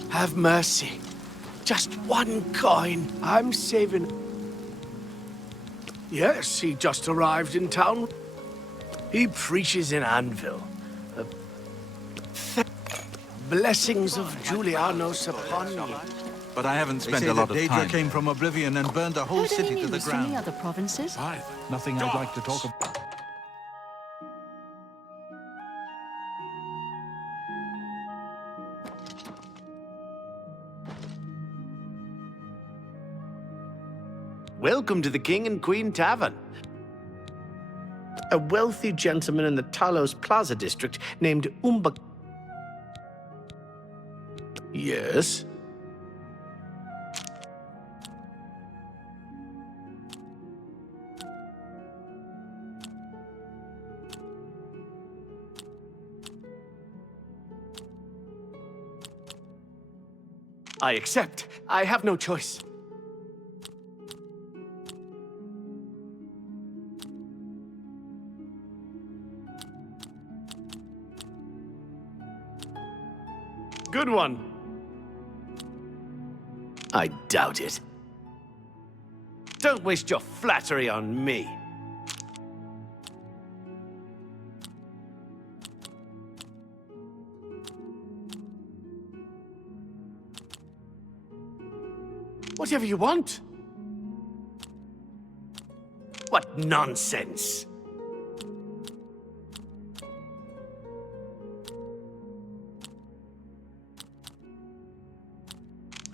Have mercy. Just one coin. I'm saving. Yes, he just arrived in town. He preaches in Anvil. Blessings of Julianos upon you. But I haven't spent a lot of time. Daedra came from Oblivion and burned the whole city to the ground. From the other provinces? Nothing I'd like to talk about. Welcome to the King and Queen Tavern. A wealthy gentleman in the Talos Plaza district named Umba... Yes? I accept. I have no choice. Good one. I doubt it. Don't waste your flattery on me. Whatever you want. What nonsense.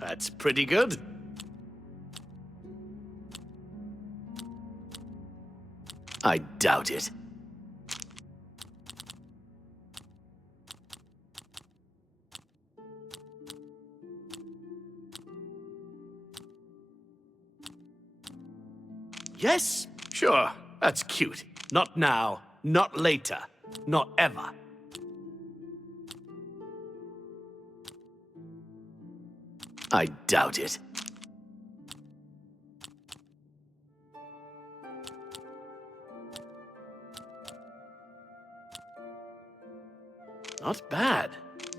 That's pretty good. I doubt it. Yes, sure. That's cute. Not now, not later, not ever. I doubt it. Not bad.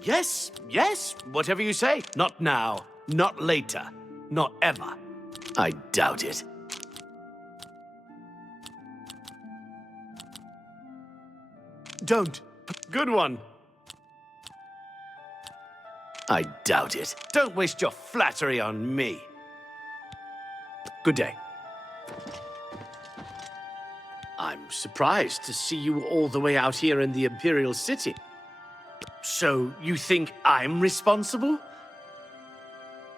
Yes, yes, whatever you say. Not now, not later, not ever. I doubt it. Don't. Good one. I doubt it. Don't waste your flattery on me. Good day. I'm surprised to see you all the way out here in the Imperial City. So, you think I'm responsible?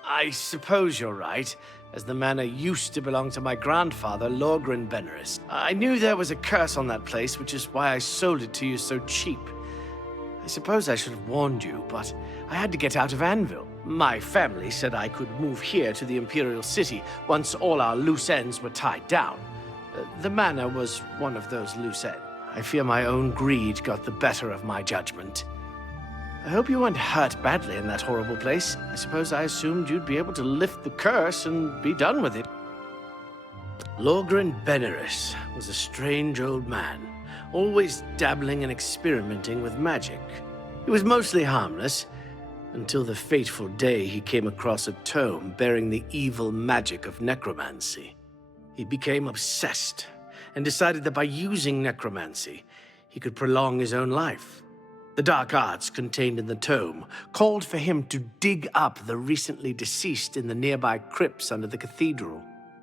I suppose you're right, as the manor used to belong to my grandfather, Lorgren Beneris. I knew there was a curse on that place, which is why I sold it to you so cheap. I suppose I should have warned you, but I had to get out of Anvil. My family said I could move here to the Imperial City once all our loose ends were tied down. The manor was one of those loose ends. I fear my own greed got the better of my judgment. I hope you weren't hurt badly in that horrible place. I suppose I assumed you'd be able to lift the curse and be done with it. Lorgren Beneris was a strange old man, always dabbling and experimenting with magic. He was mostly harmless, until the fateful day he came across a tome bearing the evil magic of necromancy. He became obsessed, and decided that by using necromancy, he could prolong his own life. The dark arts contained in the tome called for him to dig up the recently deceased in the nearby crypts under the cathedral.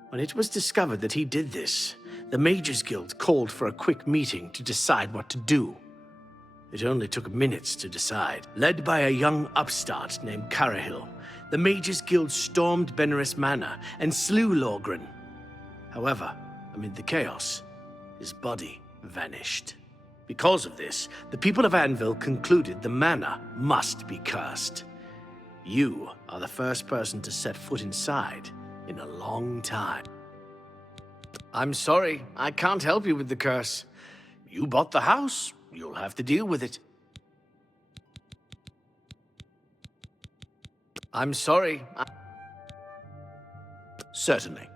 When it was discovered that he did this, the Mages Guild called for a quick meeting to decide what to do. It only took minutes to decide. Led by a young upstart named Carahil, the Mages Guild stormed Benaris Manor and slew Lorgren. However, amid the chaos, his body vanished. Because of this, the people of Anvil concluded the manor must be cursed. You are the first person to set foot inside in a long time. I'm sorry, I can't help you with the curse. You bought the house, you'll have to deal with it. I'm sorry. Certainly.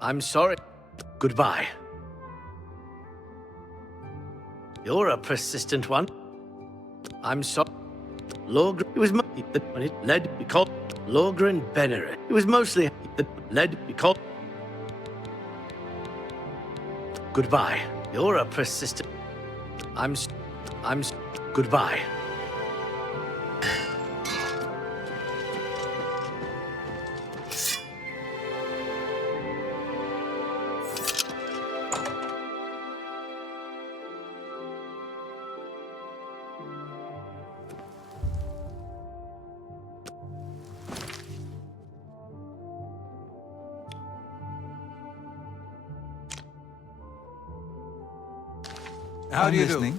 I'm sorry. Goodbye. You're a persistent one. I'm sorry. Lorgren, it was when it led because Lorgren Benaris. It was mostly led because. Goodbye. You're a persistent. I'm goodbye. How do you do?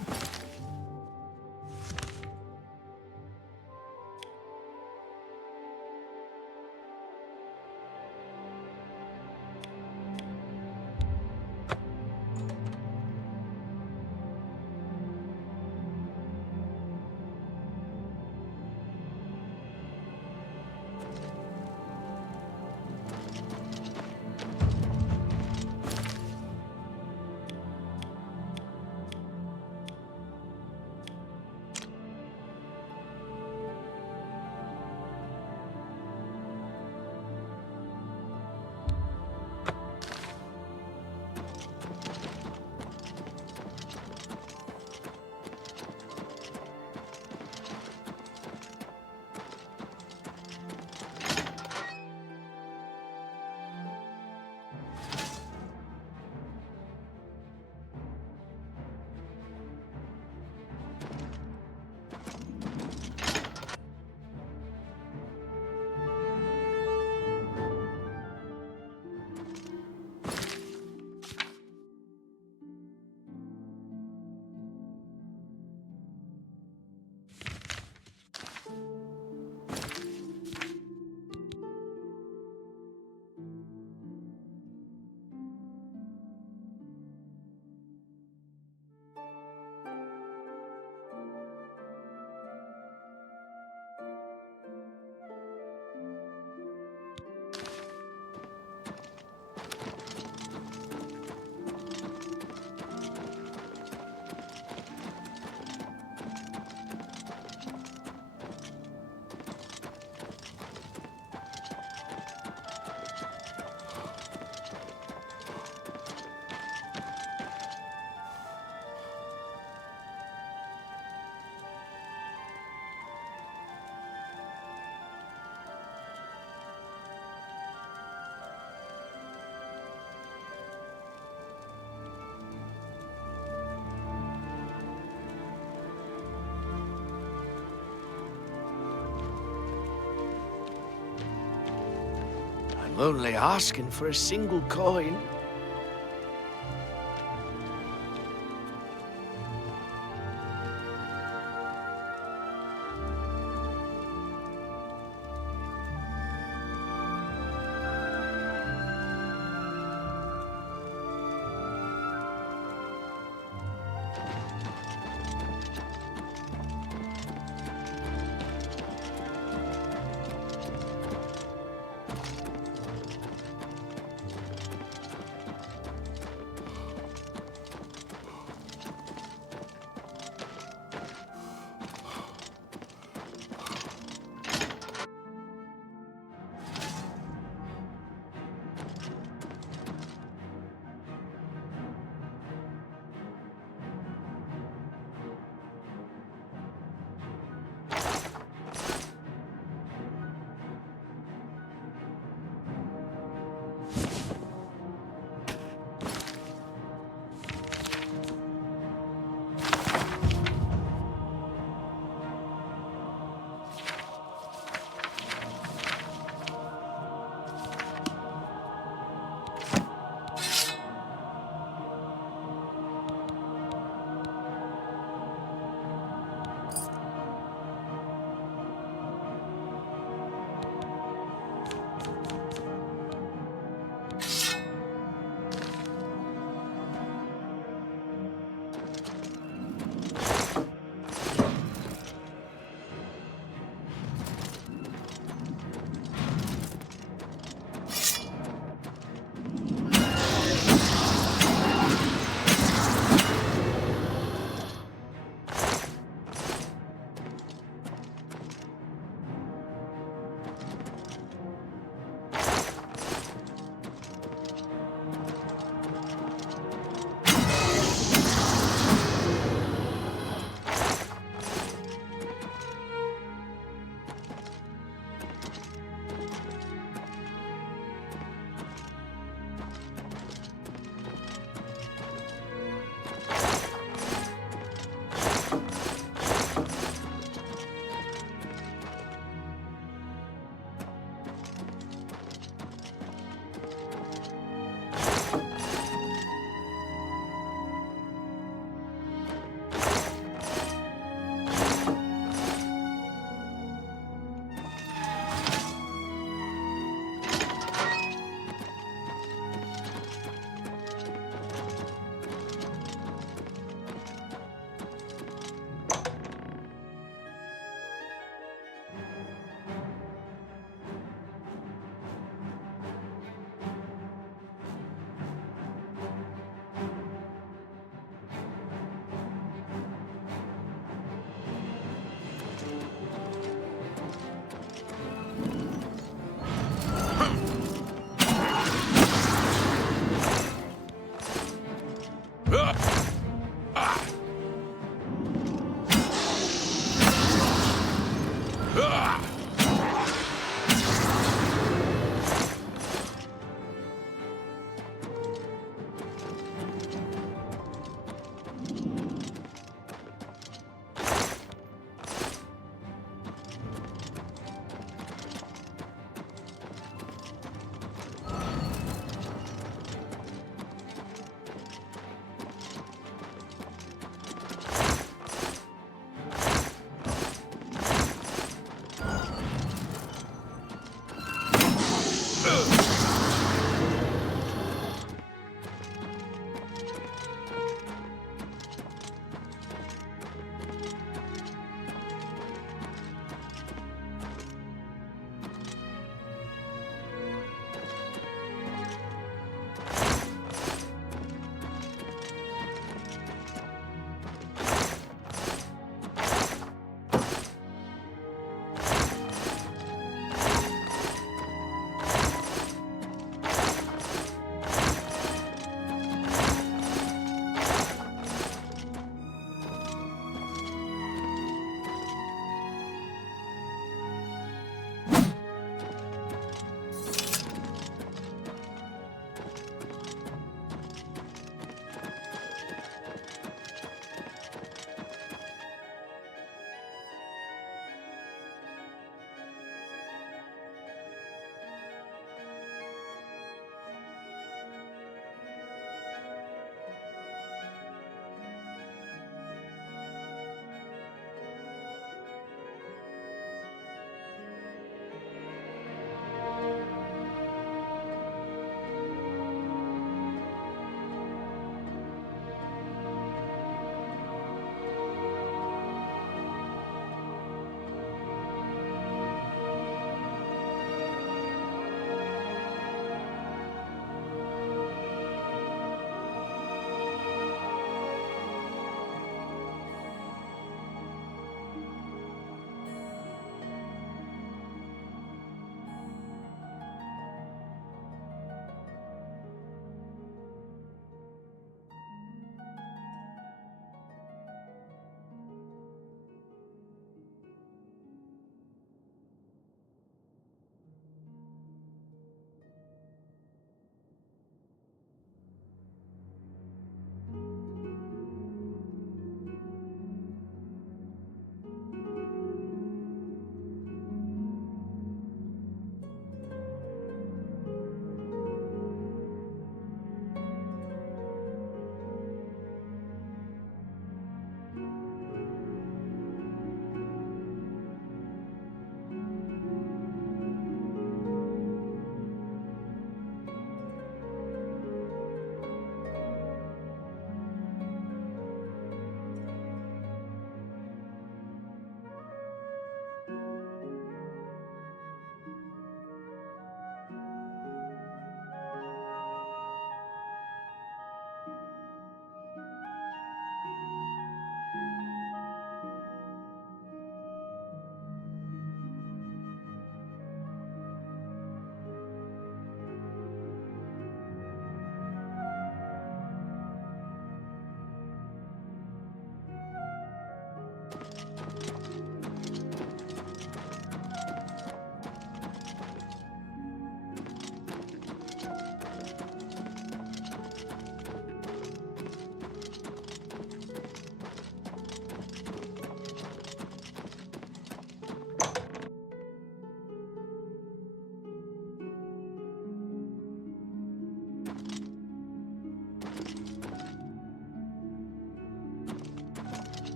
I'm only asking for a single coin.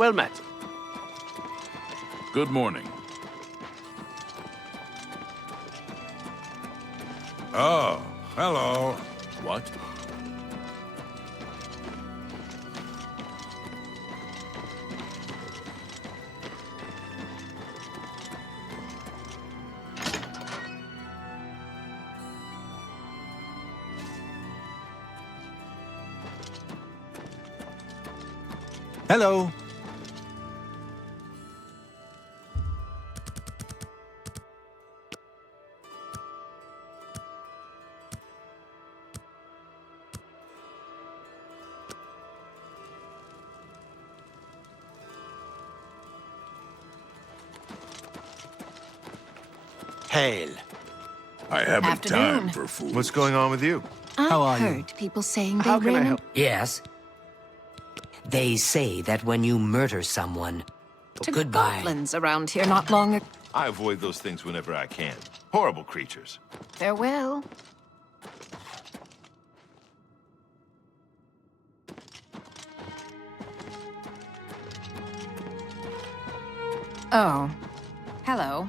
Well met. Good morning. Oh, hello. What? Hello. Hail. I haven't Afternoon. time for fools. What's going on with you? How are I you? heard people saying they How can I ran help? Yes. They say that when you murder someone, to goodbye. goblins around here not long ago. I avoid those things whenever I can. Horrible creatures. Farewell. Oh. Hello.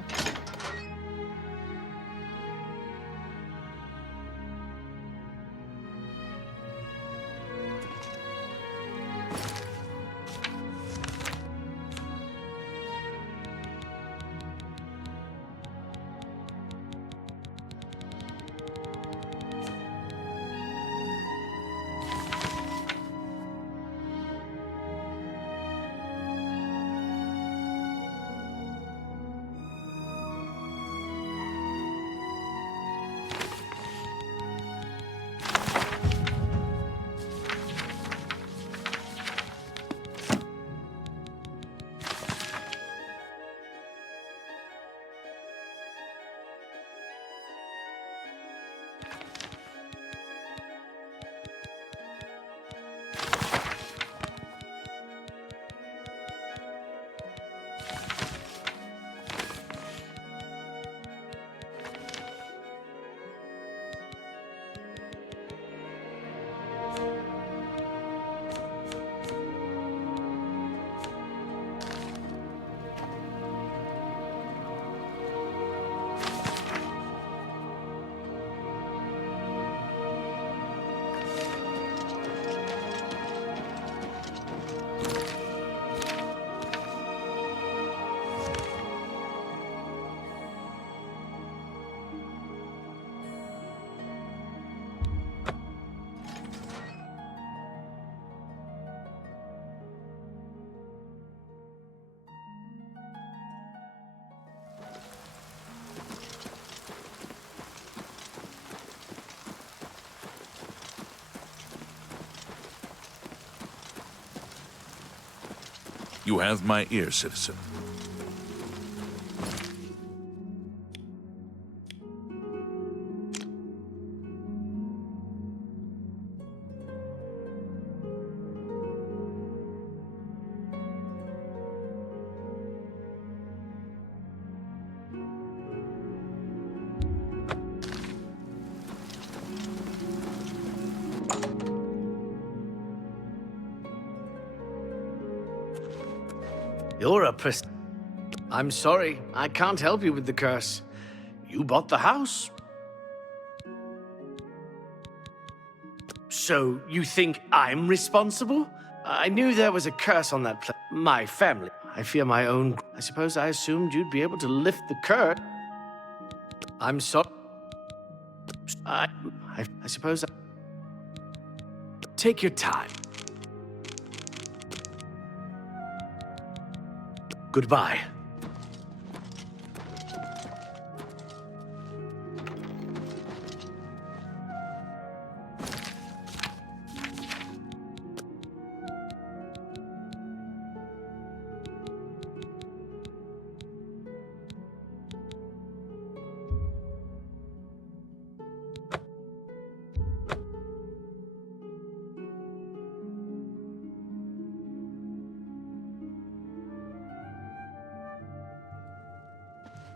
You have my ear, citizen. You're a pres... I'm sorry, I can't help you with the curse. You bought the house. So, you think I'm responsible? I knew there was a curse on that place. My family. I fear my own... I suppose I assumed you'd be able to lift the curse. I'm sorry. I suppose... Take your time. Goodbye.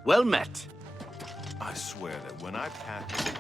Well met. I swear that when I pass...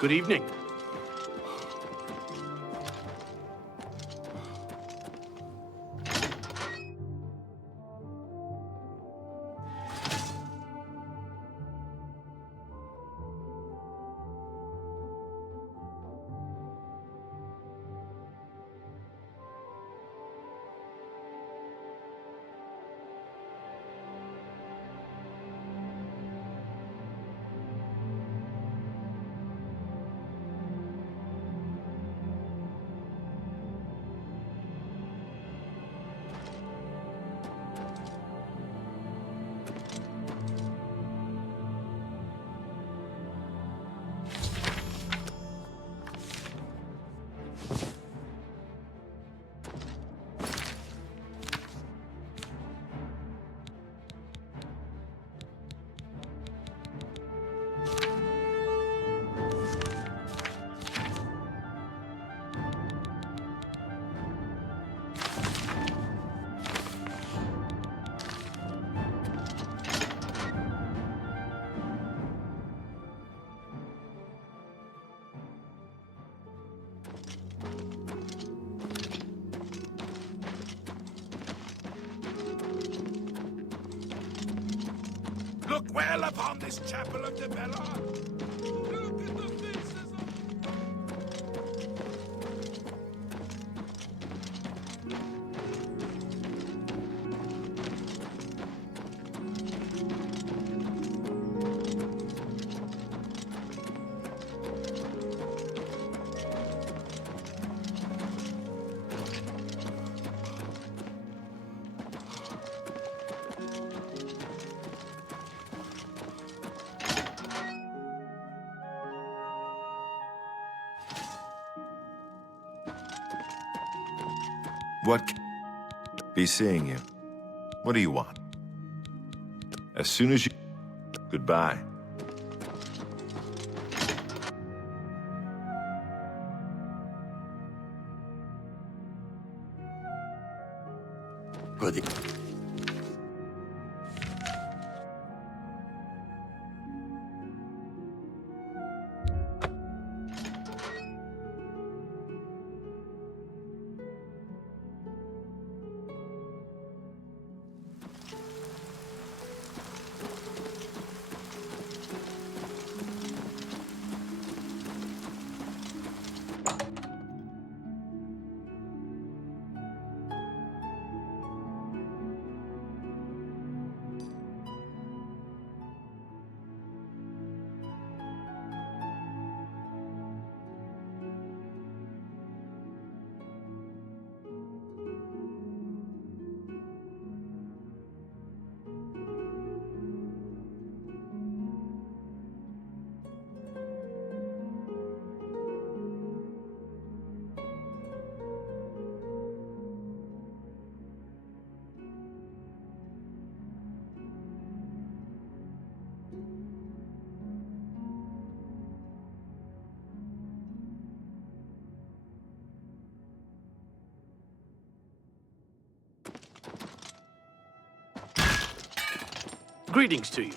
Good evening. Look well upon this chapel of the Bella. Look at the faces of... What? Be seeing you. What do you want? As soon as you... Goodbye. Good. Greetings to you.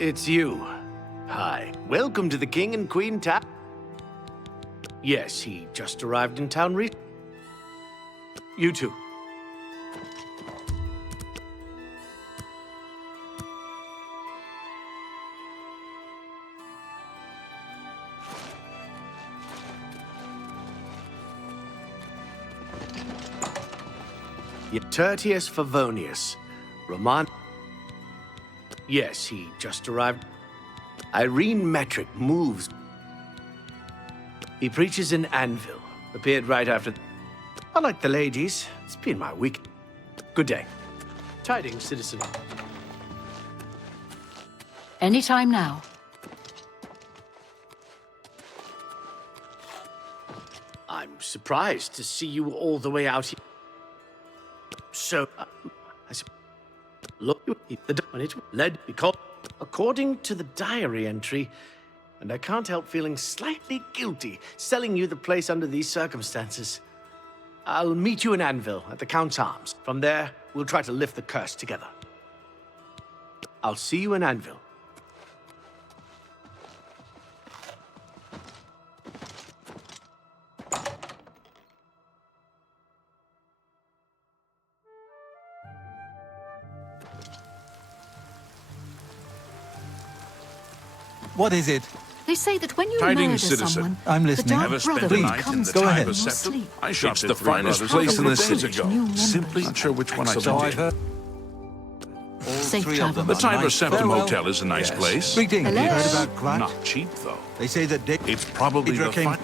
It's you. Hi. Welcome to the King and Queen Tap. Yes, he just arrived in town You too. Tertius Favonius. Roman. Yes, he just arrived. Irene Metric moves. He preaches in Anvil. Appeared right after. I like the ladies. It's been my week. Good day. Tidings, citizen. Anytime now. I'm surprised to see you all the way out here. So, look, when it led because, according to the diary entry, and I can't help feeling slightly guilty selling you the place under these circumstances. I'll meet you in Anvil at the Count's Arms. From there, we'll try to lift the curse together. I'll see you in Anvil. What is it? They say that when you Tidings, murder citizen. someone, I'm the listening. Dark Ever spent Brotherhood a night in comes the Go to ahead. you time in of your Septum? sleep. I It's shopped the at Three finest Brothers place a in the couple of days city. ago. Simply not sure which one I So I've should heard. take. All Safe three of travel. them The are Tiber nice. Septum Farewell. Hotel is a nice place. Greetings. You Hello? heard about Kvat? Not cheap, though. They say that It's probably Idra the came.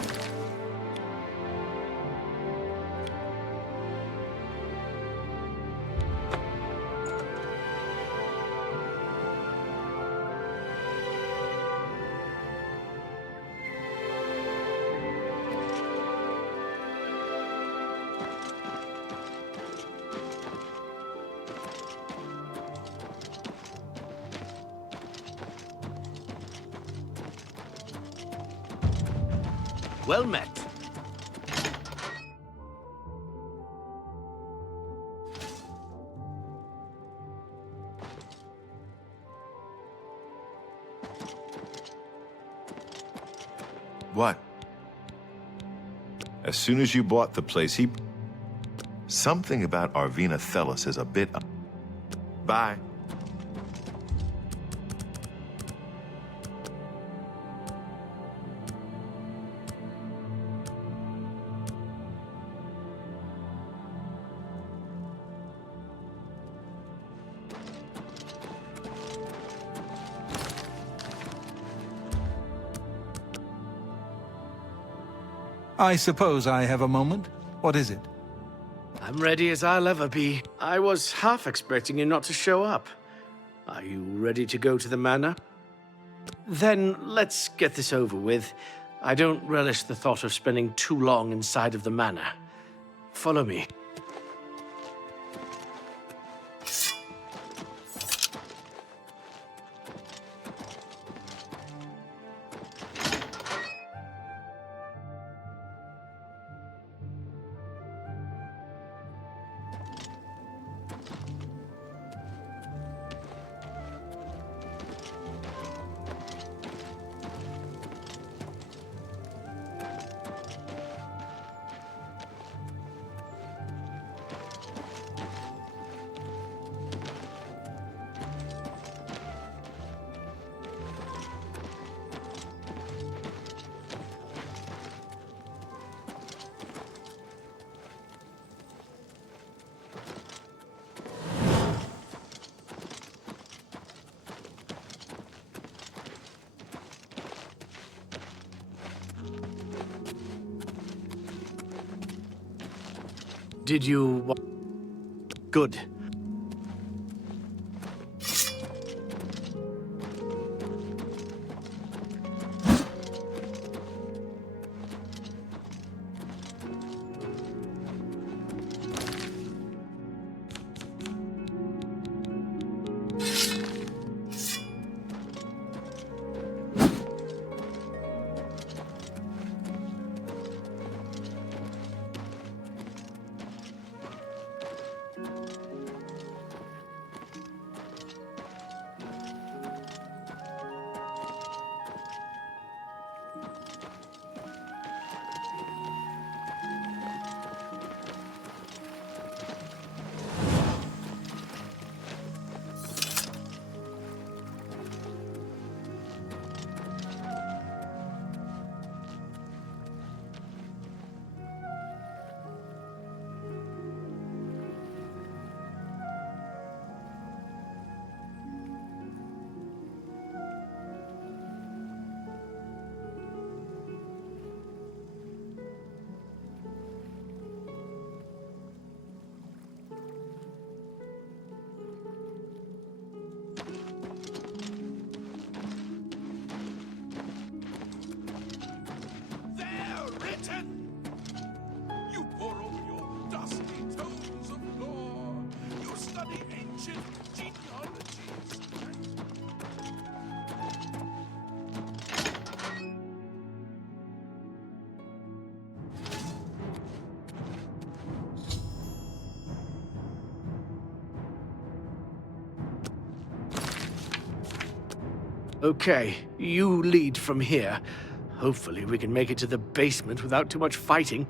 Well met. What? As soon as you bought the place, something about Arvina Thelis is a bit... Bye. I suppose I have a moment. What is it? I'm ready as I'll ever be. I was half expecting you not to show up. Are you ready to go to the manor? Then let's get this over with. I don't relish the thought of spending too long inside of the manor. Follow me. Did you... Good. Okay, you lead from here. Hopefully we can make it to the basement without too much fighting.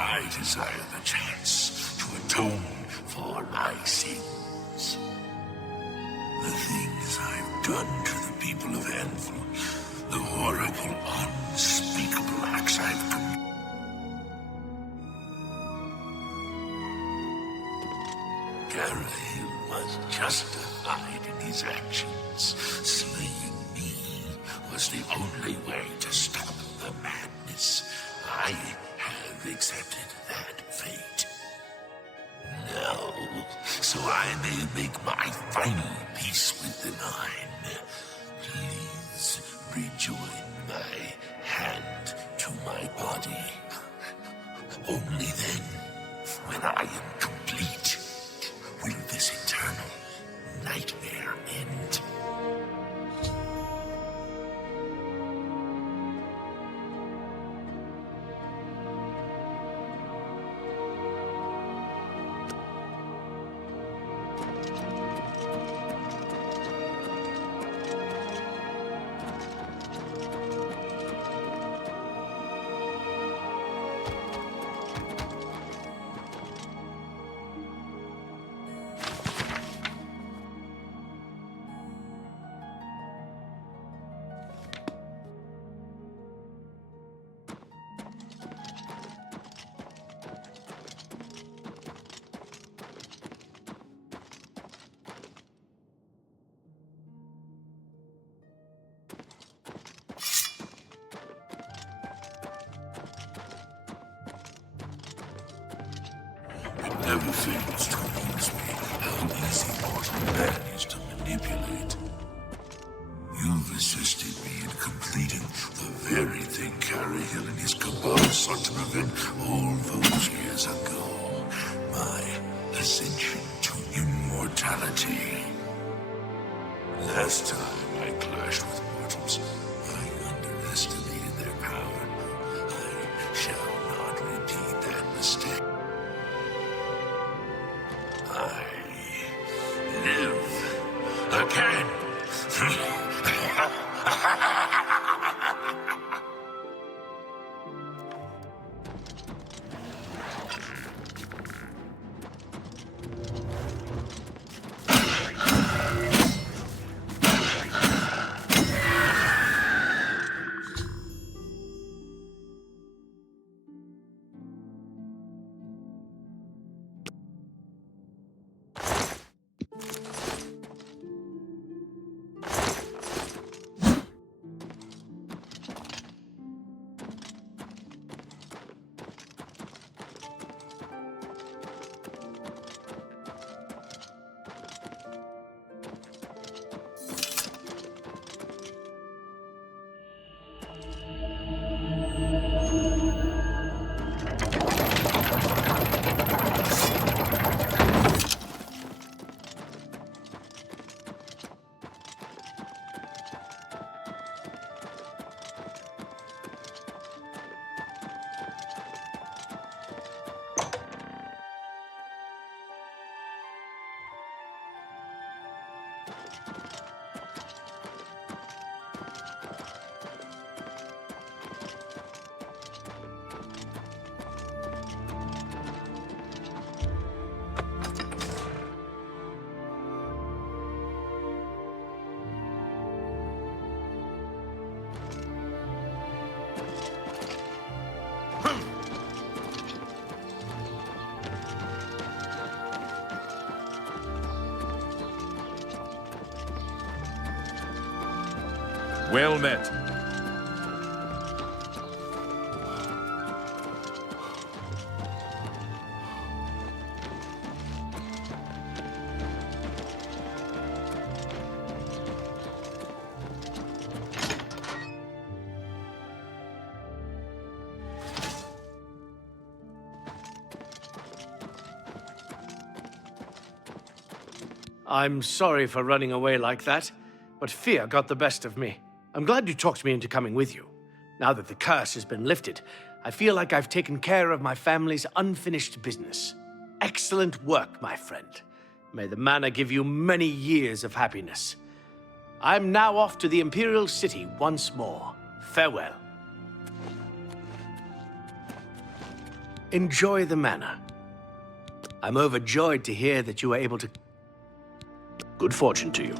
I desire the chance to atone for my sins. The things I've done to the people of Enfield, the horrible, unspeakable acts I've committed. Garahil was justified in his actions. Slaying me was the only way to stop the madness. I have accepted that fate. Now, so I may make my final peace with the Nine. Please rejoin my hand to my body. Only then, when I am complete, will this eternal nightmare end. It never fails to amuse me how easy mortal man is to manipulate. You've assisted me in completing the very thing Garahil and his cabal sought to prevent all those years ago. My ascension to immortality. Last time I clashed with mortals, I underestimated their power. I shall not repeat that mistake. I live again. Well met. I'm sorry for running away like that, but fear got the best of me. I'm glad you talked me into coming with you. Now that the curse has been lifted, I feel like I've taken care of my family's unfinished business. Excellent work, my friend. May the manor give you many years of happiness. I'm now off to the Imperial City once more. Farewell. Enjoy the manor. I'm overjoyed to hear that you were able to... Good fortune to you.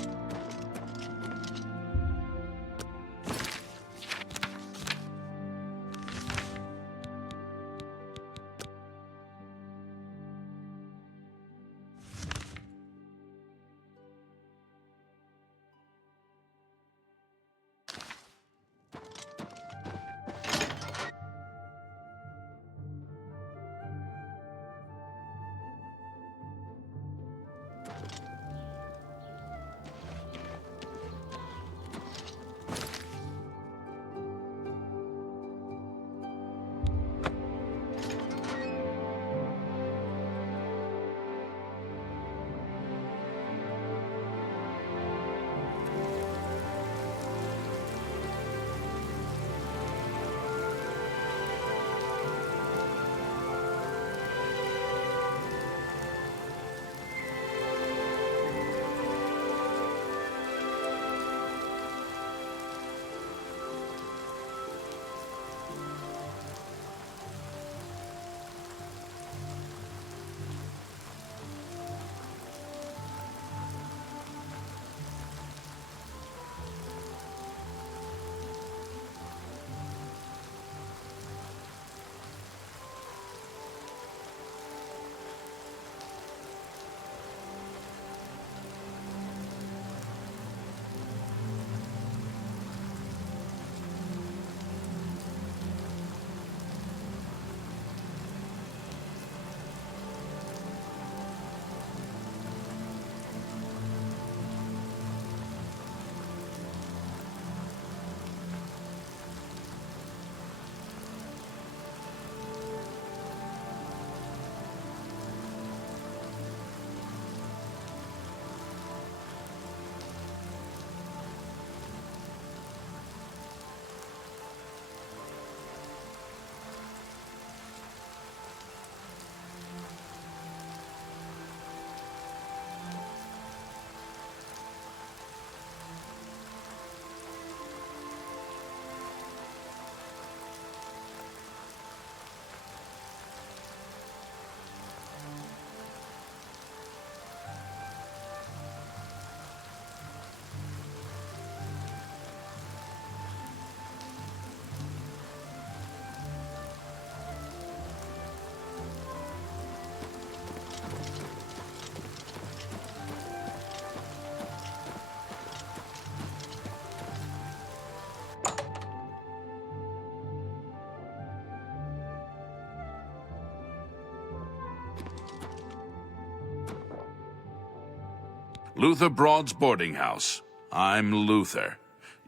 Luther Broad's boarding house. I'm Luther.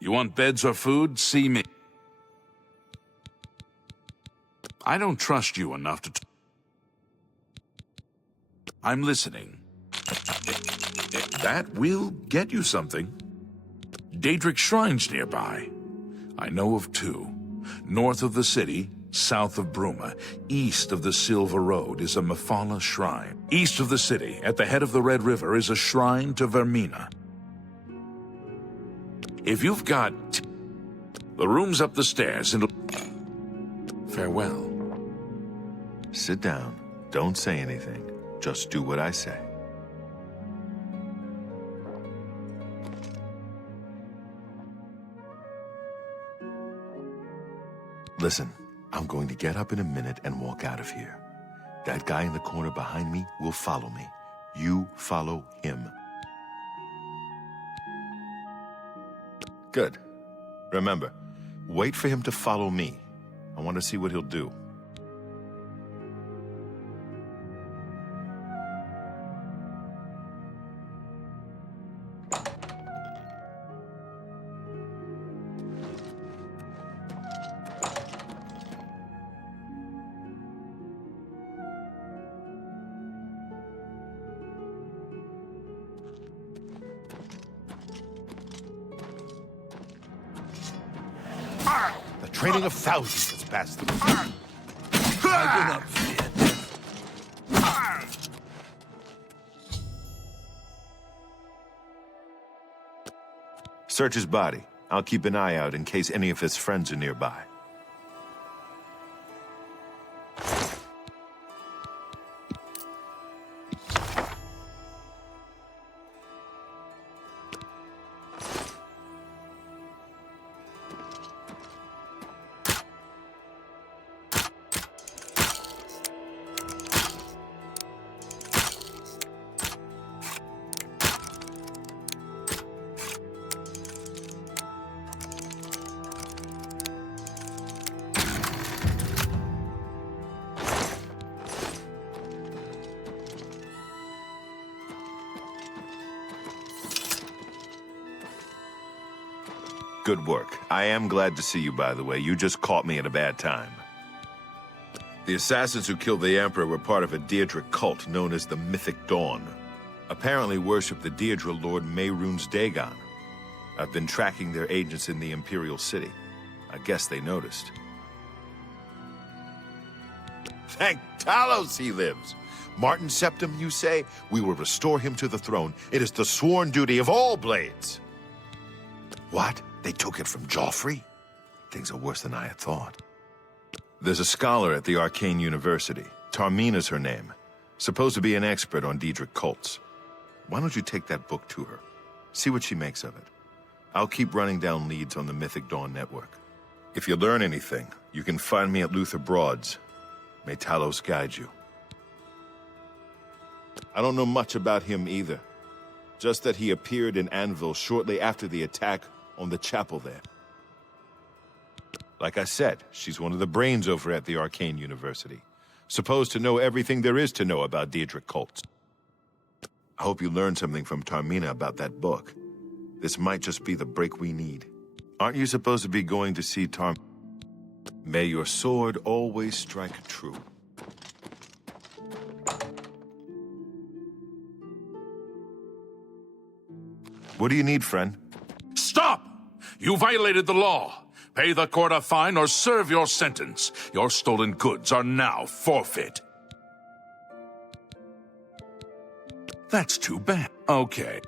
You want beds or food? See me. I don't trust you enough to... I'm listening. That will get you something. Daedric shrines nearby. I know of two. North of the city, south of Bruma, east of the Silver Road is a Mephala shrine. East of the city, at the head of the Red River, is a shrine to Vermina. If you've got... the room's up the stairs and... Farewell. Sit down. Don't say anything. Just do what I say. Listen, I'm going to get up in a minute and walk out of here. That guy in the corner behind me will follow me. You follow him. Good. Remember, wait for him to follow me. I want to see what he'll do. The training of thousands has passed through. I do not fear death. Search his body. I'll keep an eye out in case any of his friends are nearby. Good work. I am glad to see you, by the way. You just caught me at a bad time. The assassins who killed the Emperor were part of a Daedric cult known as the Mythic Dawn. Apparently worship the Daedra Lord Mehrunes Dagon. I've been tracking their agents in the Imperial City. I guess they noticed. Thank Talos he lives! Martin Septim, you say? We will restore him to the throne. It is the sworn duty of all Blades. What? They took it from Joffrey? Things are worse than I had thought. There's a scholar at the Arcane University. Tarmina's her name. Supposed to be an expert on Daedric cults. Why don't you take that book to her? See what she makes of it. I'll keep running down leads on the Mythic Dawn network. If you learn anything, you can find me at Luther Broad's. May Talos guide you. I don't know much about him either. Just that he appeared in Anvil shortly after the attack on the chapel there. Like I said, she's one of the brains over at the Arcane University. Supposed to know everything there is to know about Daedric cults. I hope you learned something from Tarmina about that book. This might just be the break we need. Aren't you supposed to be going to see May your sword always strike true. What do you need, friend? Stop! You violated the law. Pay the court a fine or serve your sentence. Your stolen goods are now forfeit. That's too bad. Okay.